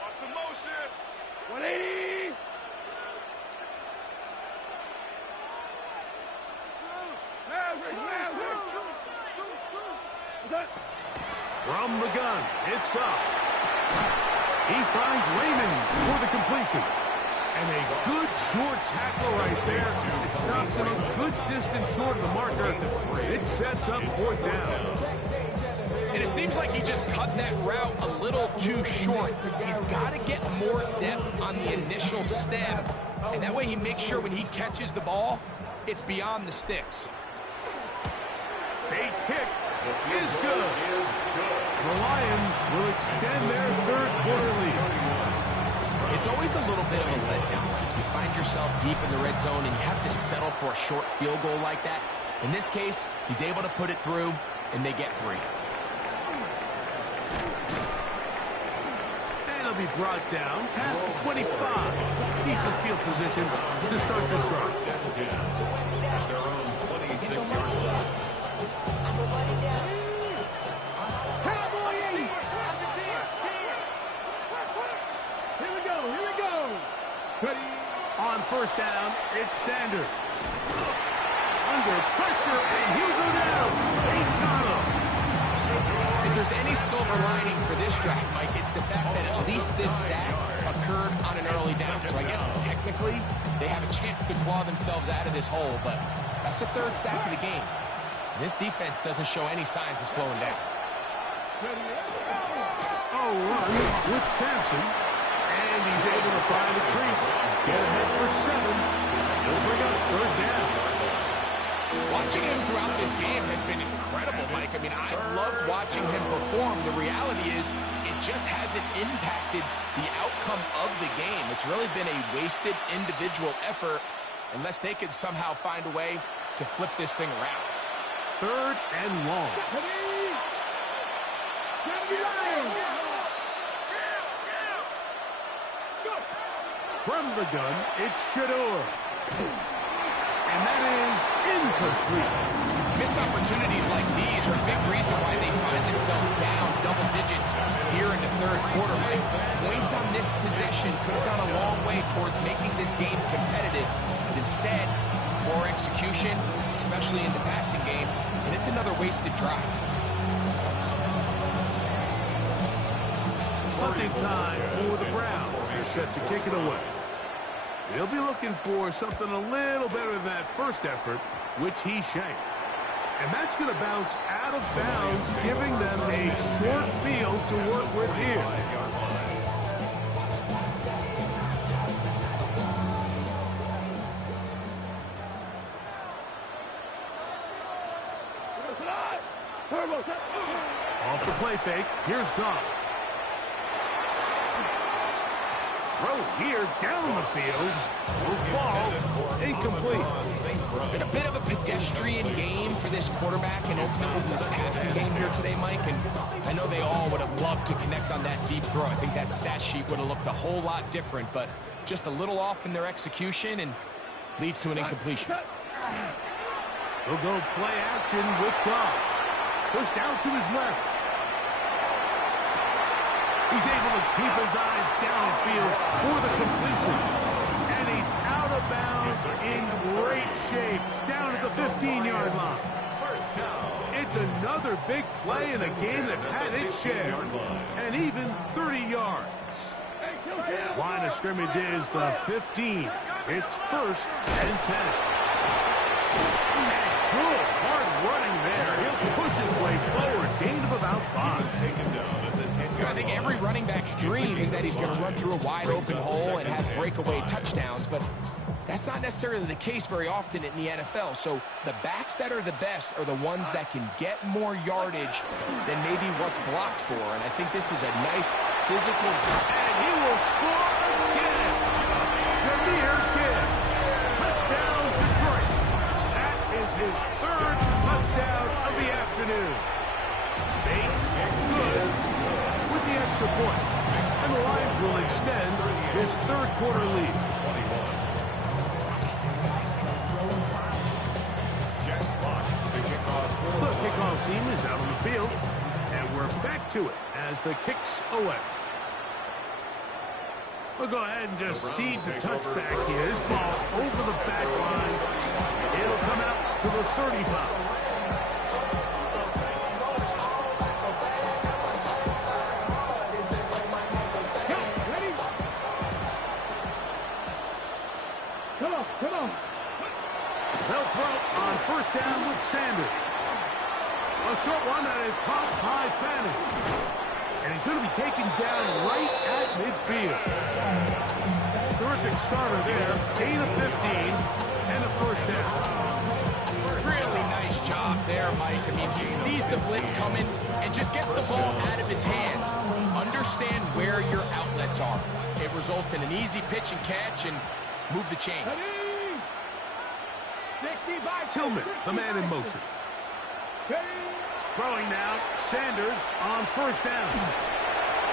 Watch the motion. 180. From the gun, it's Goff. He finds Raymond for the completion. And a good short tackle right there. It stops him a good distance short of the marker. It sets up 4th down. And it seems like he just cut that route a little too short. He's got to get more depth on the initial stem. And that way he makes sure when he catches the ball, it's beyond the sticks. Bates' kick is good. The Lions will extend their 3rd quarter lead. It's always a little bit of a letdown. You find yourself deep in the red zone and you have to settle for a short field goal like that. In this case, he's able to put it through, and they get 3. And he'll be brought down past the 25. Decent field position to start this drive. At their own 26-yard line. On 1st down, it's Sanders. Under pressure, and he'll go down. They got him. If there's any silver lining for this drive, Mike, it's the fact that at least this sack occurred on an early down. So I guess technically they have a chance to claw themselves out of this hole, but that's the 3rd sack of the game. This defense doesn't show any signs of slowing down. Oh, run with Sampson. And he's able to find the crease. Get ahead for 7. He'll bring up 3rd down. Watching him throughout this game has been incredible, Mike. I mean, I've loved watching him perform. The reality is it just hasn't impacted the outcome of the game. It's really been a wasted individual effort unless they could somehow find a way to flip this thing around. 3rd and long. From the gun, it's Shador. And that is incomplete. Missed opportunities like these are a big reason why they find themselves down double digits here in the 3rd quarter. Points on this possession could have gone a long way towards making this game competitive. But instead, poor execution, especially in the passing game, and it's another wasted drive. Punting time for the Browns. They're set to kick it away. They'll be looking for something a little better than that first effort, which he shanked. And that's going to bounce out of bounds, giving them a short field to work with here. Off the play fake, here's Goff. Throw here down the field. Will fall. Incomplete. It's been a bit of a pedestrian game for this quarterback and ultimately this passing game here today, Mike. And I know they all would have loved to connect on that deep throw. I think that stat sheet would have looked a whole lot different, but just a little off in their execution and leads to an incompletion. He'll go play action with Goff. Pushed out to his left. He's able to keep his eyes downfield for the completion. And he's out of bounds in great shape down at the 15-yard line. It's another big play in a game that's had its share. And even 30 yards. Line of scrimmage is the 15. It's 1st and 10. And good hard running there. He'll push his way forward. every running back's dream is that he's going to run through a wide open hole and have breakaway touchdowns, but that's not necessarily the case very often in the NFL. So the backs that are the best are the ones that can get more yardage than maybe what's blocked for. And I think this is a nice physical. And he will score again. Jahmyr Gibbs. Touchdown, Detroit. That is his third touchdown of the afternoon. Bates good with the extra point. And the Lions will extend his third quarter lead. The kickoff team is out on the field, and we're back to it as the kick's away. We'll go ahead and just seed the touchback here. This ball over the back line. It'll come out to the 35. Come on. They'll throw on first down with Sanders. A short one that is caught by Fanning. And he's going to be taken down right at midfield. Terrific starter there. Gain of 15 and a first down. Really nice job there, Mike. I mean, he sees the blitz coming and just gets the ball out of his hands. Understand where your outlets are. It results in an easy pitch and catch and move the chains. Tillman, the man in motion. Throwing now, Sanders on first down.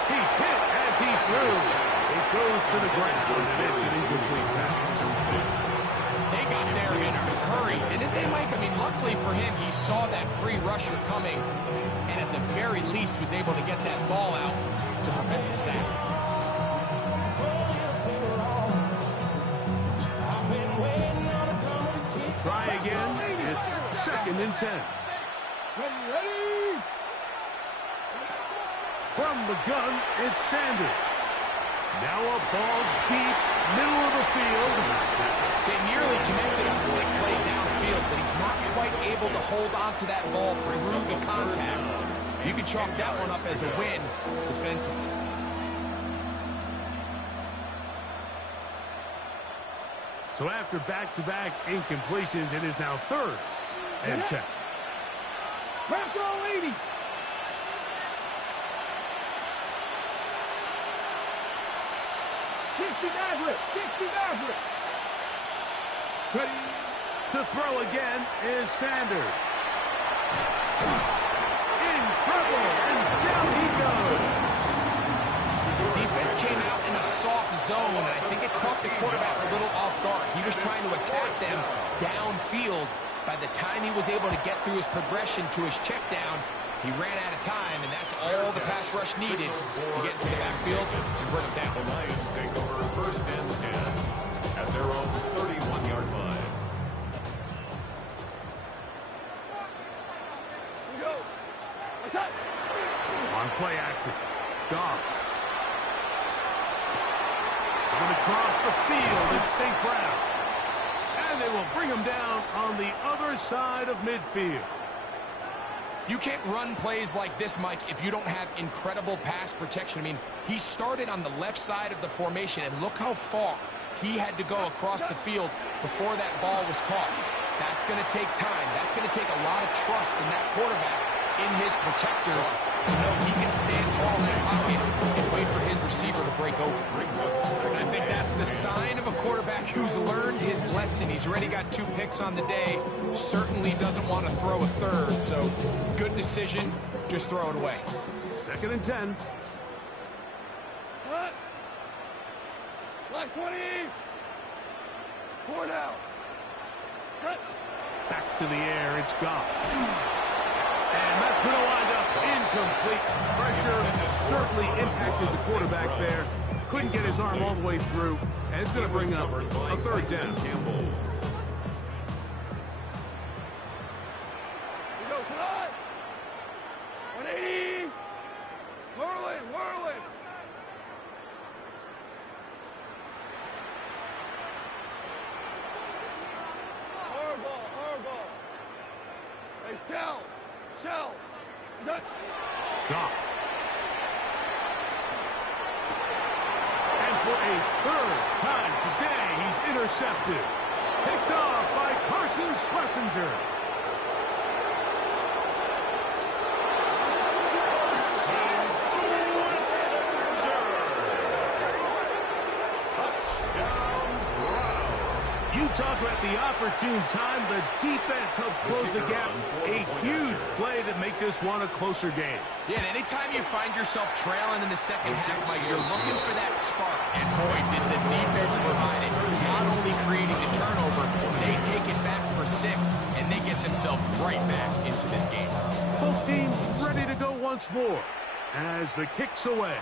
He's hit as he threw. It goes to the ground, and it's an incomplete pass. They got there in a hurry, didn't they, Mike? I mean, luckily for him, he saw that free rusher coming, and at the very least was able to get that ball out to prevent the sack. Try again. It's 2nd and 10. Ready. From the gun, it's Sanders. Now a ball deep, middle of the field. They nearly connected a quick play downfield, but he's not quite able to hold on to that ball through the contact. You can chalk that one up as a win defensively. So after back-to-back incompletions, it is now 3rd and 10. Retro 80. Ready to throw again is Sanders. In trouble, and down he goes. Defense came out in a soft zone, and I think it caught the quarterback a little off guard. He was trying to attack them downfield. By the time he was able to get through his progression to his check down, he ran out of time, and that's all the pass rush needed to get to the backfield and bring him down. The Lions take over 1st and 10 at their own 31-yard line. On play action, Goff. Going across the field, it's St. Brown. And they will bring him down on the other side of midfield. You can't run plays like this, Mike, if you don't have incredible pass protection. I mean, he started on the left side of the formation, and look how far he had to go across the field before that ball was caught. That's going to take time. That's going to take a lot of trust in that quarterback, in his protectors, to know he can stand tall in that pocket and wait for his receiver to break open. And I think that's the sign of a quarterback who's learned his lesson. He's already got 2 picks on the day. Certainly doesn't want to throw a third. So good decision. Just throw it away. 2nd and 10. What? Block 20. 4 down. Cut. Back to the air, it's Goff. And that's going to wind up incomplete. Pressure certainly impacted the quarterback there. Couldn't get his arm all the way through. And it's going to bring up a 3rd down. We go tonight. 180. Whirling. Hardball. Hey, Shell. Touch. Goff. for a third time today. He's intercepted. Picked off by Carson Schlesinger. You talk about the opportune time. The defense helps close the gap. A huge play to make this one a closer game. Yeah, and anytime you find yourself trailing in the second half, Mike, you're looking for that spark. And boy, did the defense provide it. Not only creating the turnover, they take it back for 6, and they get themselves right back into this game. Both teams ready to go once more as the kick's away.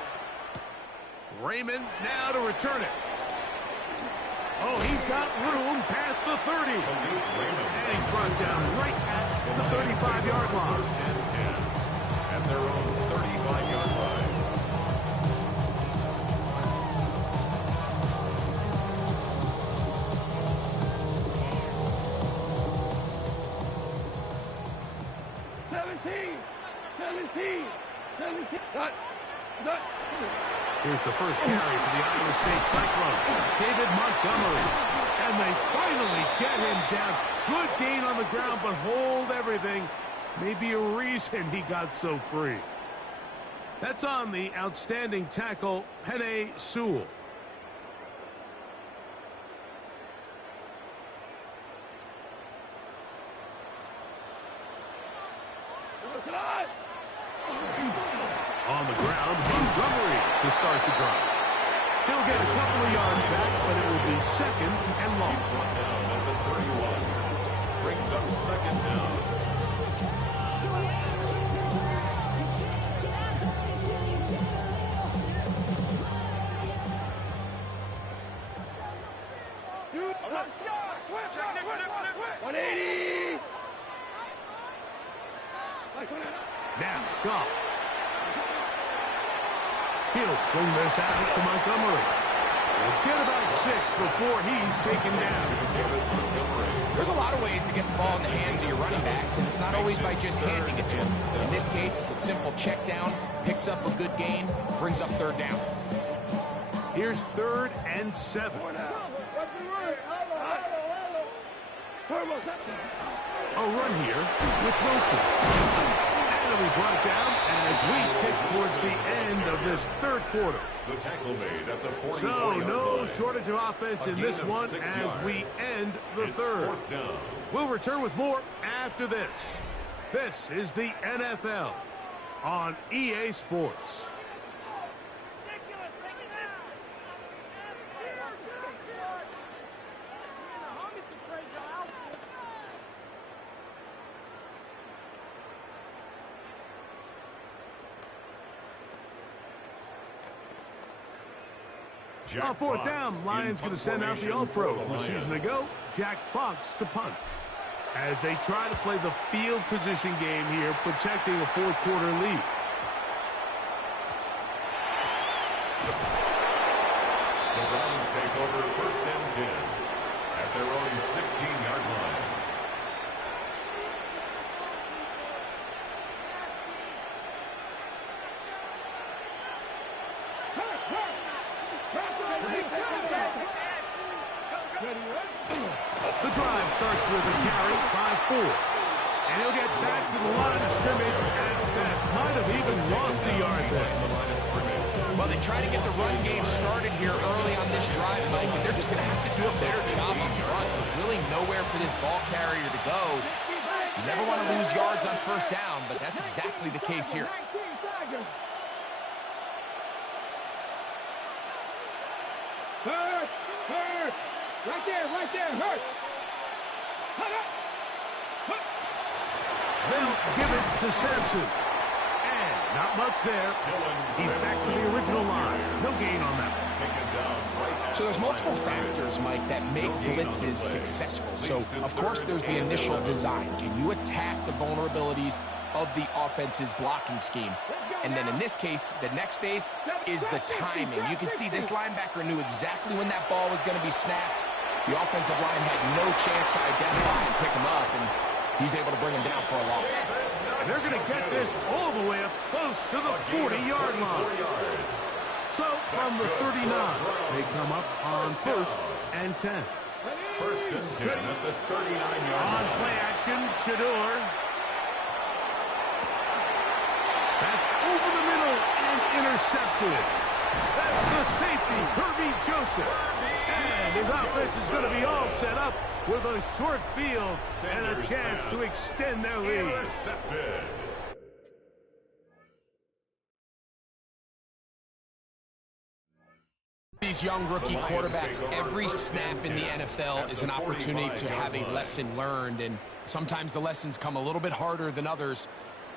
Raymond now to return it. Oh, he's got room past the 30. And he's brought down right at the 35-yard line. First and 10 at their own 35-yard line. Here's the first carry for the Iowa State Cyclones, David Montgomery. And they finally get him down. Good gain on the ground, but hold everything. Maybe a reason he got so free. That's on the outstanding tackle, Penei Sewell. On the ground, Montgomery to start the drive. He'll get a couple of yards back, but it will be second and long. He's brought down at the 31. Brings up second down. Now, Goff. He'll swing this out to Montgomery. We'll get about 6 before he's taken down. There's a lot of ways to get the ball in the hands of your running backs, and it's not always by just handing it to them. In this case, it's a simple check down, picks up a good gain, brings up third down. Here's 3rd and 7. A run here with Wilson. And it'll be brought down as we tick towards the end of this third quarter. The tackle made at the 40. So no shortage of offense in this one as we end the third. We'll return with more after this. This is the NFL on EA Sports. On 4th down, Lions going to send out the All-Pro from a season ago, Jack Fox to punt. As they try to play the field position game here, protecting a fourth quarter lead. The Browns take over 1st and 10 at their own 16-yard line. The drive starts with a carry by 4. And he'll get back to the line of scrimmage at best. Might have even lost a yard there. Well, they try to get the run game started here early on this drive, Mike, and they're just going to have to do a better job up front. There's really nowhere for this ball carrier to go. You never want to lose yards on 1st down, but that's exactly the case here. Right there, hurt. They'll give it to Sampson. And not much there. He's back to the original line. No gain on that one. So there's multiple factors, Mike, that make blitzes successful. So, of course, there's the initial design. Can you attack the vulnerabilities of the offense's blocking scheme? And then in this case, the next phase is the timing. You can see this linebacker knew exactly when that ball was going to be snapped. The offensive line had no chance to identify and pick him up, and he's able to bring him down for a loss. They're going to get this all the way up close to the 40-yard line. So from the 39, they come up on 1st and 10. First and 10 at the 39-yard On line. play action, Shador. That's over the middle and intercepted. That's the safety, Kirby Joseph. And his offense is going to be all set up with a short field and a chance to extend their lead. Intercepted. These young rookie quarterbacks, every snap in the NFL is an opportunity to have a lesson learned, and sometimes the lessons come a little bit harder than others.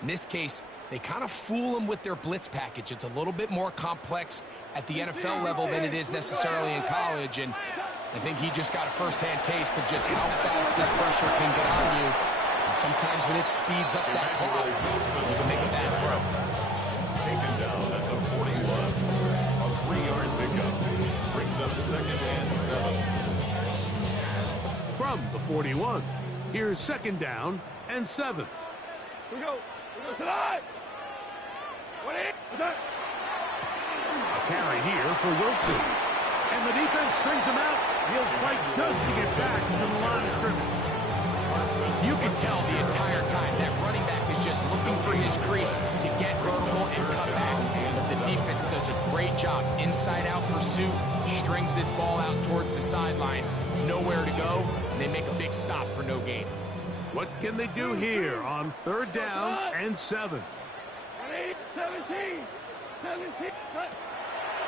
In this case, they kind of fool them with their blitz package. It's a little bit more complex at the NFL level than it is necessarily in college, and I think he just got a first-hand taste of just how fast this pressure can get on you. And sometimes when it speeds up that clock, you can make a bad throw. Taken down at the 41. A 3-yard pickup. Brings up 2nd and 7. From the 41, here's 2nd down and 7. We go tonight. A carry here for Wilson. And the defense strings him out. He'll fight just to get back to the line of scrimmage. You can tell the entire time that running back is just looking for his crease to get vertical and cut back. But the defense does a great job. Inside-out pursuit, strings this ball out towards the sideline. Nowhere to go, and they make a big stop for no gain. What can they do here on 3rd down and 7? 17.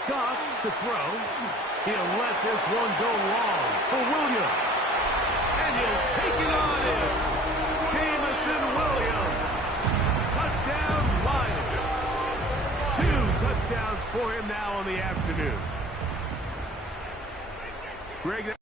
Goff to throw. He'll let this one go long for Williams. And he'll take it on in. Jameson Williams. Touchdown, Lions. 2 touchdowns for him now on the afternoon. Greg,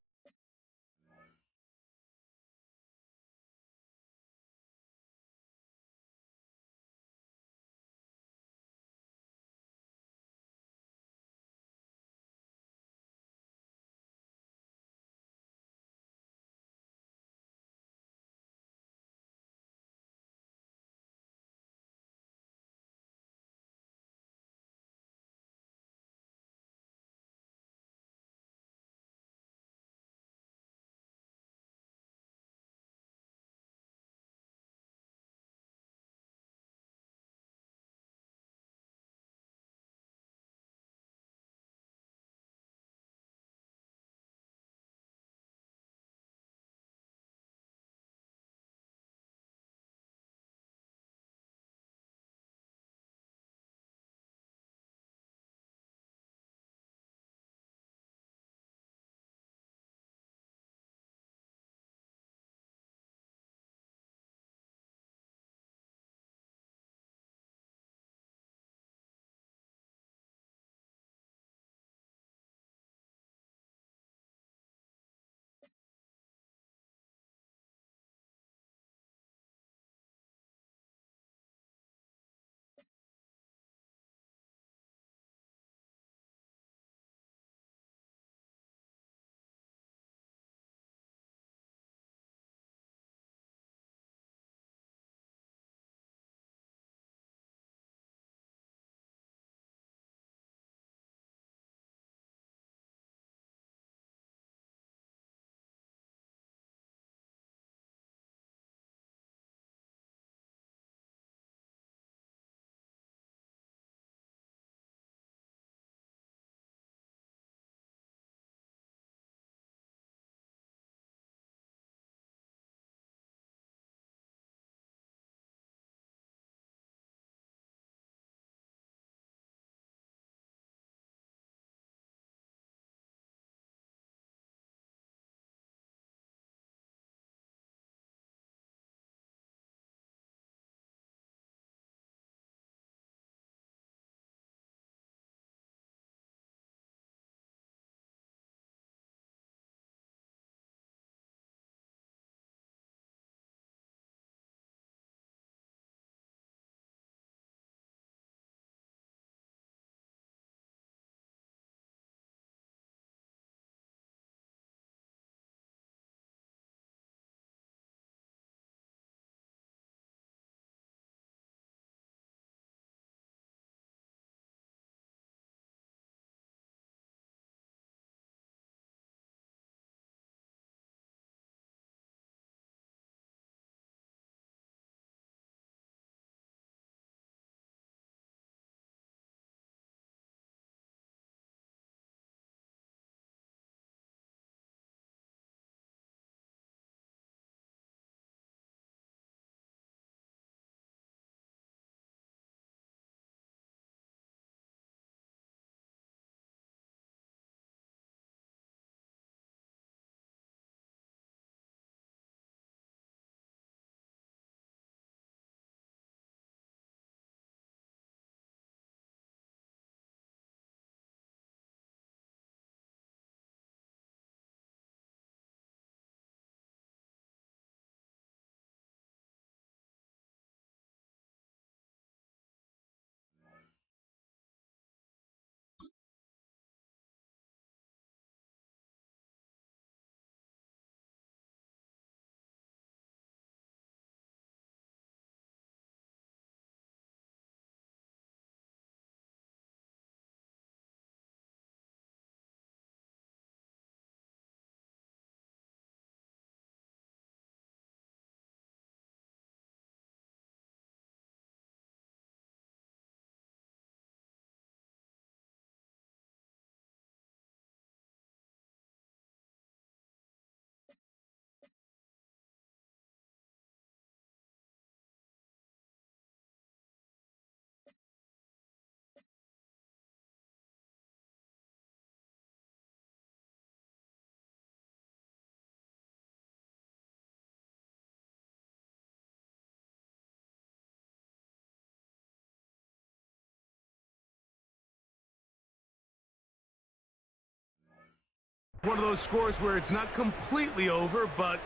One of those scores where it's not completely over, but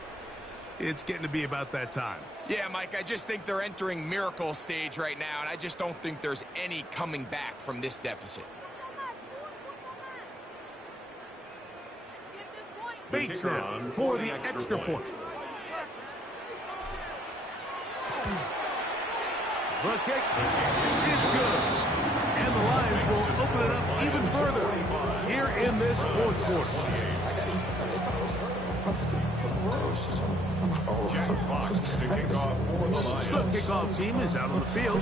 it's getting to be about that time. Yeah, Mike, I just think they're entering miracle stage right now, and I just don't think there's any coming back from this deficit. Bates now for the extra point. The kick is good. And the Lions will open it up even further here in this fourth quarter. Jack Fox to kick off for the Lions. The kickoff team is out on the field,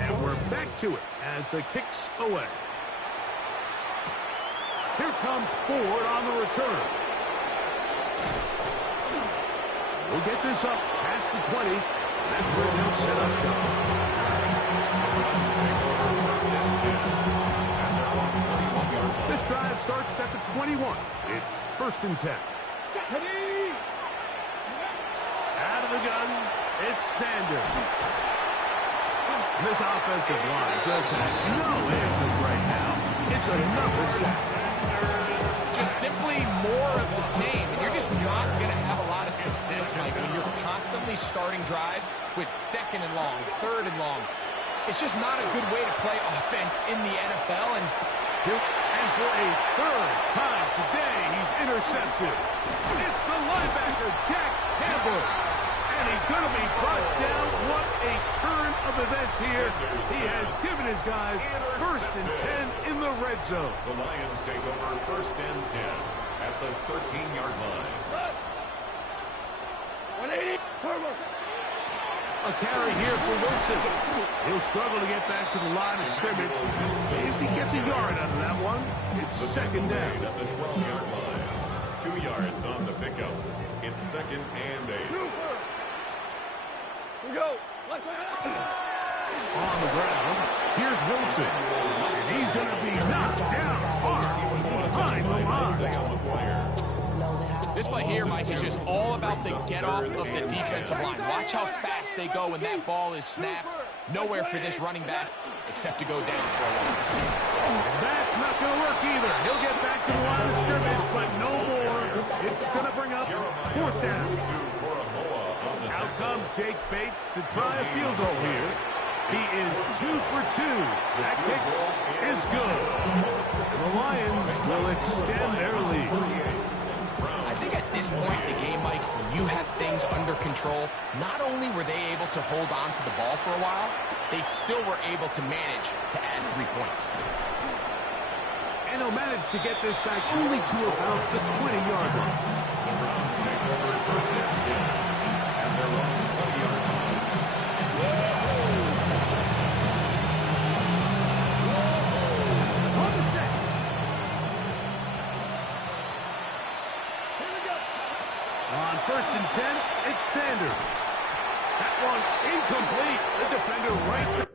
and we're back to it as the kick's away. Here comes Ford on the return. We'll get this up past the 20. That's where they'll set up shop. This drive starts at the 21. It's 1st and 10. Out of the gun, it's Sanders. This offensive line just has no answers right now. It's another sack. Just simply more of the same. And you're just not going to have a lot of success, Mike, when you're constantly starting drives with 2nd and long, 3rd and long. It's just not a good way to play offense in the NFL. And for a 3rd time today, he's intercepted. It's the linebacker, Jack Campbell. And he's going to be brought down. What a turn of events here. He has given his guys 1st and 10 in the red zone. The Lions take over 1st and 10 at the 13-yard line. 180. A carry here for Wilson. He'll struggle to get back to the line of scrimmage. If he gets a yard out of that one, it's 2nd down. At the 12-yard line. 2 yards on the pickup. It's 2nd and 8. Here we go. On the ground, here's Wilson. And he's going to be knocked down hard behind the line. this play here, Mike, is just all about the get-off of the defensive line. Watch how fast they go when that ball is snapped. Nowhere for this running back except to go down for a loss. That's not going to work either. He'll get back to the line of scrimmage, but no more. It's going to bring up 4th down. Out comes Jake Bates to try a field goal here. He is 2 for 2. That kick is good. The Lions will extend their lead. I think at this point in the game, Mike, when you have things under control, not only were they able to hold on to the ball for a while, they still were able to manage to add 3 points. And they'll manage to get this back only to about the 20-yard line. The Browns take over 1st and 10 at their own 20-yard line. On 1st and 10, it's Sanders. That one incomplete. The defender right there.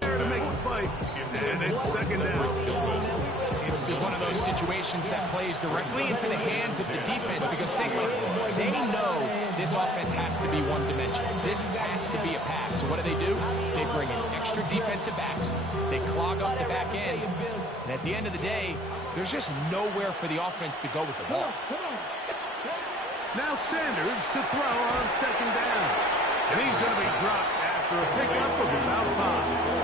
To make the fight, and it's 2nd down. This is one of those situations that plays directly into the hands of the defense because think about it. They know this offense has to be one-dimensional. This has to be a pass. So what do? They bring in extra defensive backs. They clog up the back end. And at the end of the day, there's just nowhere for the offense to go with the ball. Now Sanders to throw on 2nd down. And he's going to be dropped after a pickup of about 5.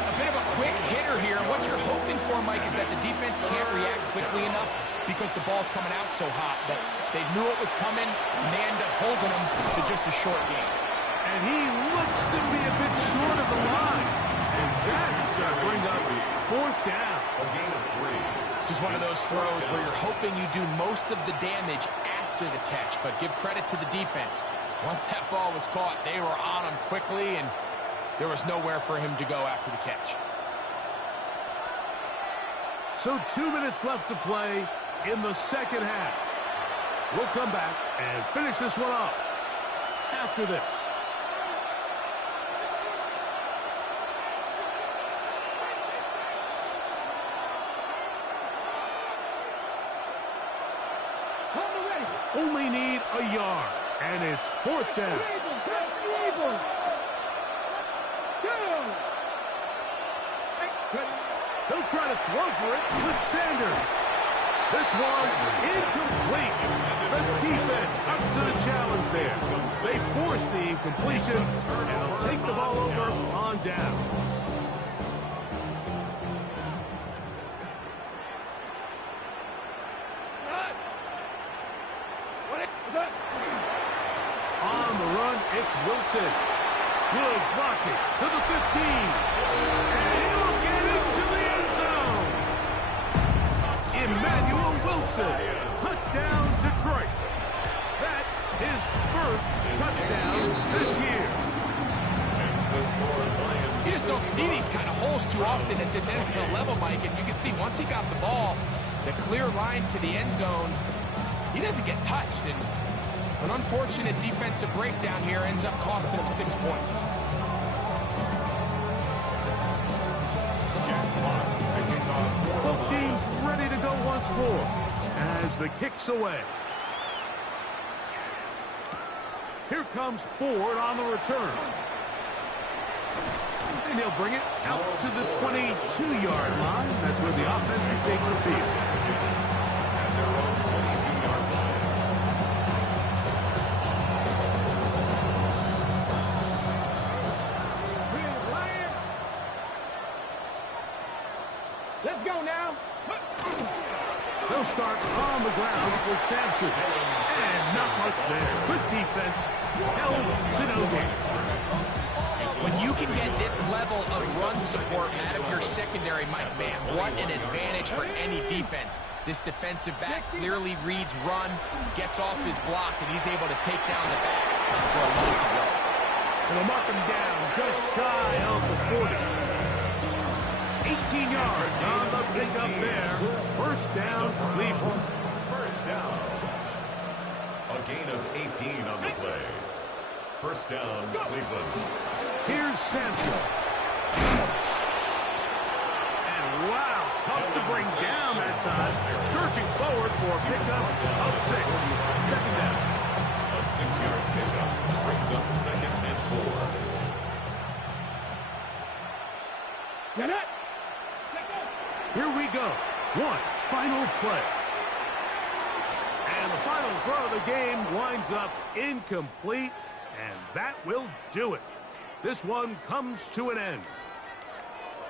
A bit of a quick hitter here. What you're hoping for, Mike, is that the defense can't react quickly enough because the ball's coming out so hot. But they knew it was coming, and they end up holding them to just a short game. And he looks to be a bit short of the line. And that is going to bring up 4th down. A gain of 3. This is one of those throws where you're hoping you do most of the damage after the catch. But give credit to the defense. Once that ball was caught, they were on him quickly, and there was nowhere for him to go after the catch. So 2 minutes left to play in the second half. We'll come back and finish this one off after this. Only need a yard, and it's fourth down. They'll try to throw for it with Sanders. This one incomplete. The defense up to the challenge there. They force the incompletion, and they'll take the ball over on down. On the run, it's Wilson. Good blocking to the 15. And he'll get into the end zone. Emmanuel Wilson. Touchdown, Detroit. That his first touchdown this year. You just don't see these kind of holes too often at this NFL level, Mike. And you can see once he got the ball, the clear line to the end zone, he doesn't get touched. And an unfortunate defensive breakdown here ends up costing him 6 points. Both teams ready to go once more as the kick's away. Here comes Ford on the return. And he'll bring it out to the 22-yard line. That's where the offense will take the field. At their own 22-yard line. Let's go now. They'll start on the ground with Sampson. And not much there. Good defense. Held to no gain. When you can get this level of run support out of your secondary, Mike, man, what an advantage for any defense. This defensive back clearly reads run, gets off his block, and he's able to take down the back for a loss of yards. And they'll mark him down just shy of the 40. 18 yards on the pickup there. First down, Cleveland. First down. A gain of 18 on the play. First down, Cleveland. Here's Sampson. And wow, tough to bring down that time. Surging forward for a pickup of 6. Second down. A 6-yard pickup brings up second and 4. Get it. Here we go. One final play. And the final throw of the game winds up incomplete, and that will do it. This one comes to an end.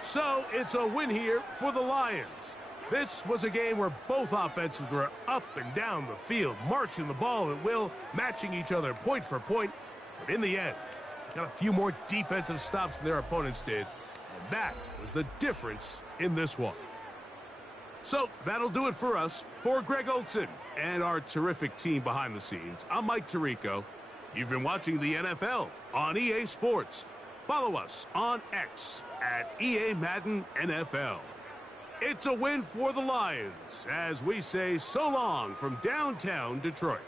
So it's a win here for the Lions. This was a game where both offenses were up and down the field, marching the ball at will, matching each other point for point. But in the end, got a few more defensive stops than their opponents did, and that was the difference in this one. So that'll do it for us. For Greg Olson and our terrific team behind the scenes, I'm Mike Tirico. You've been watching the NFL on EA Sports. Follow us on X at EA Madden NFL. It's a win for the Lions as we say so long from downtown Detroit.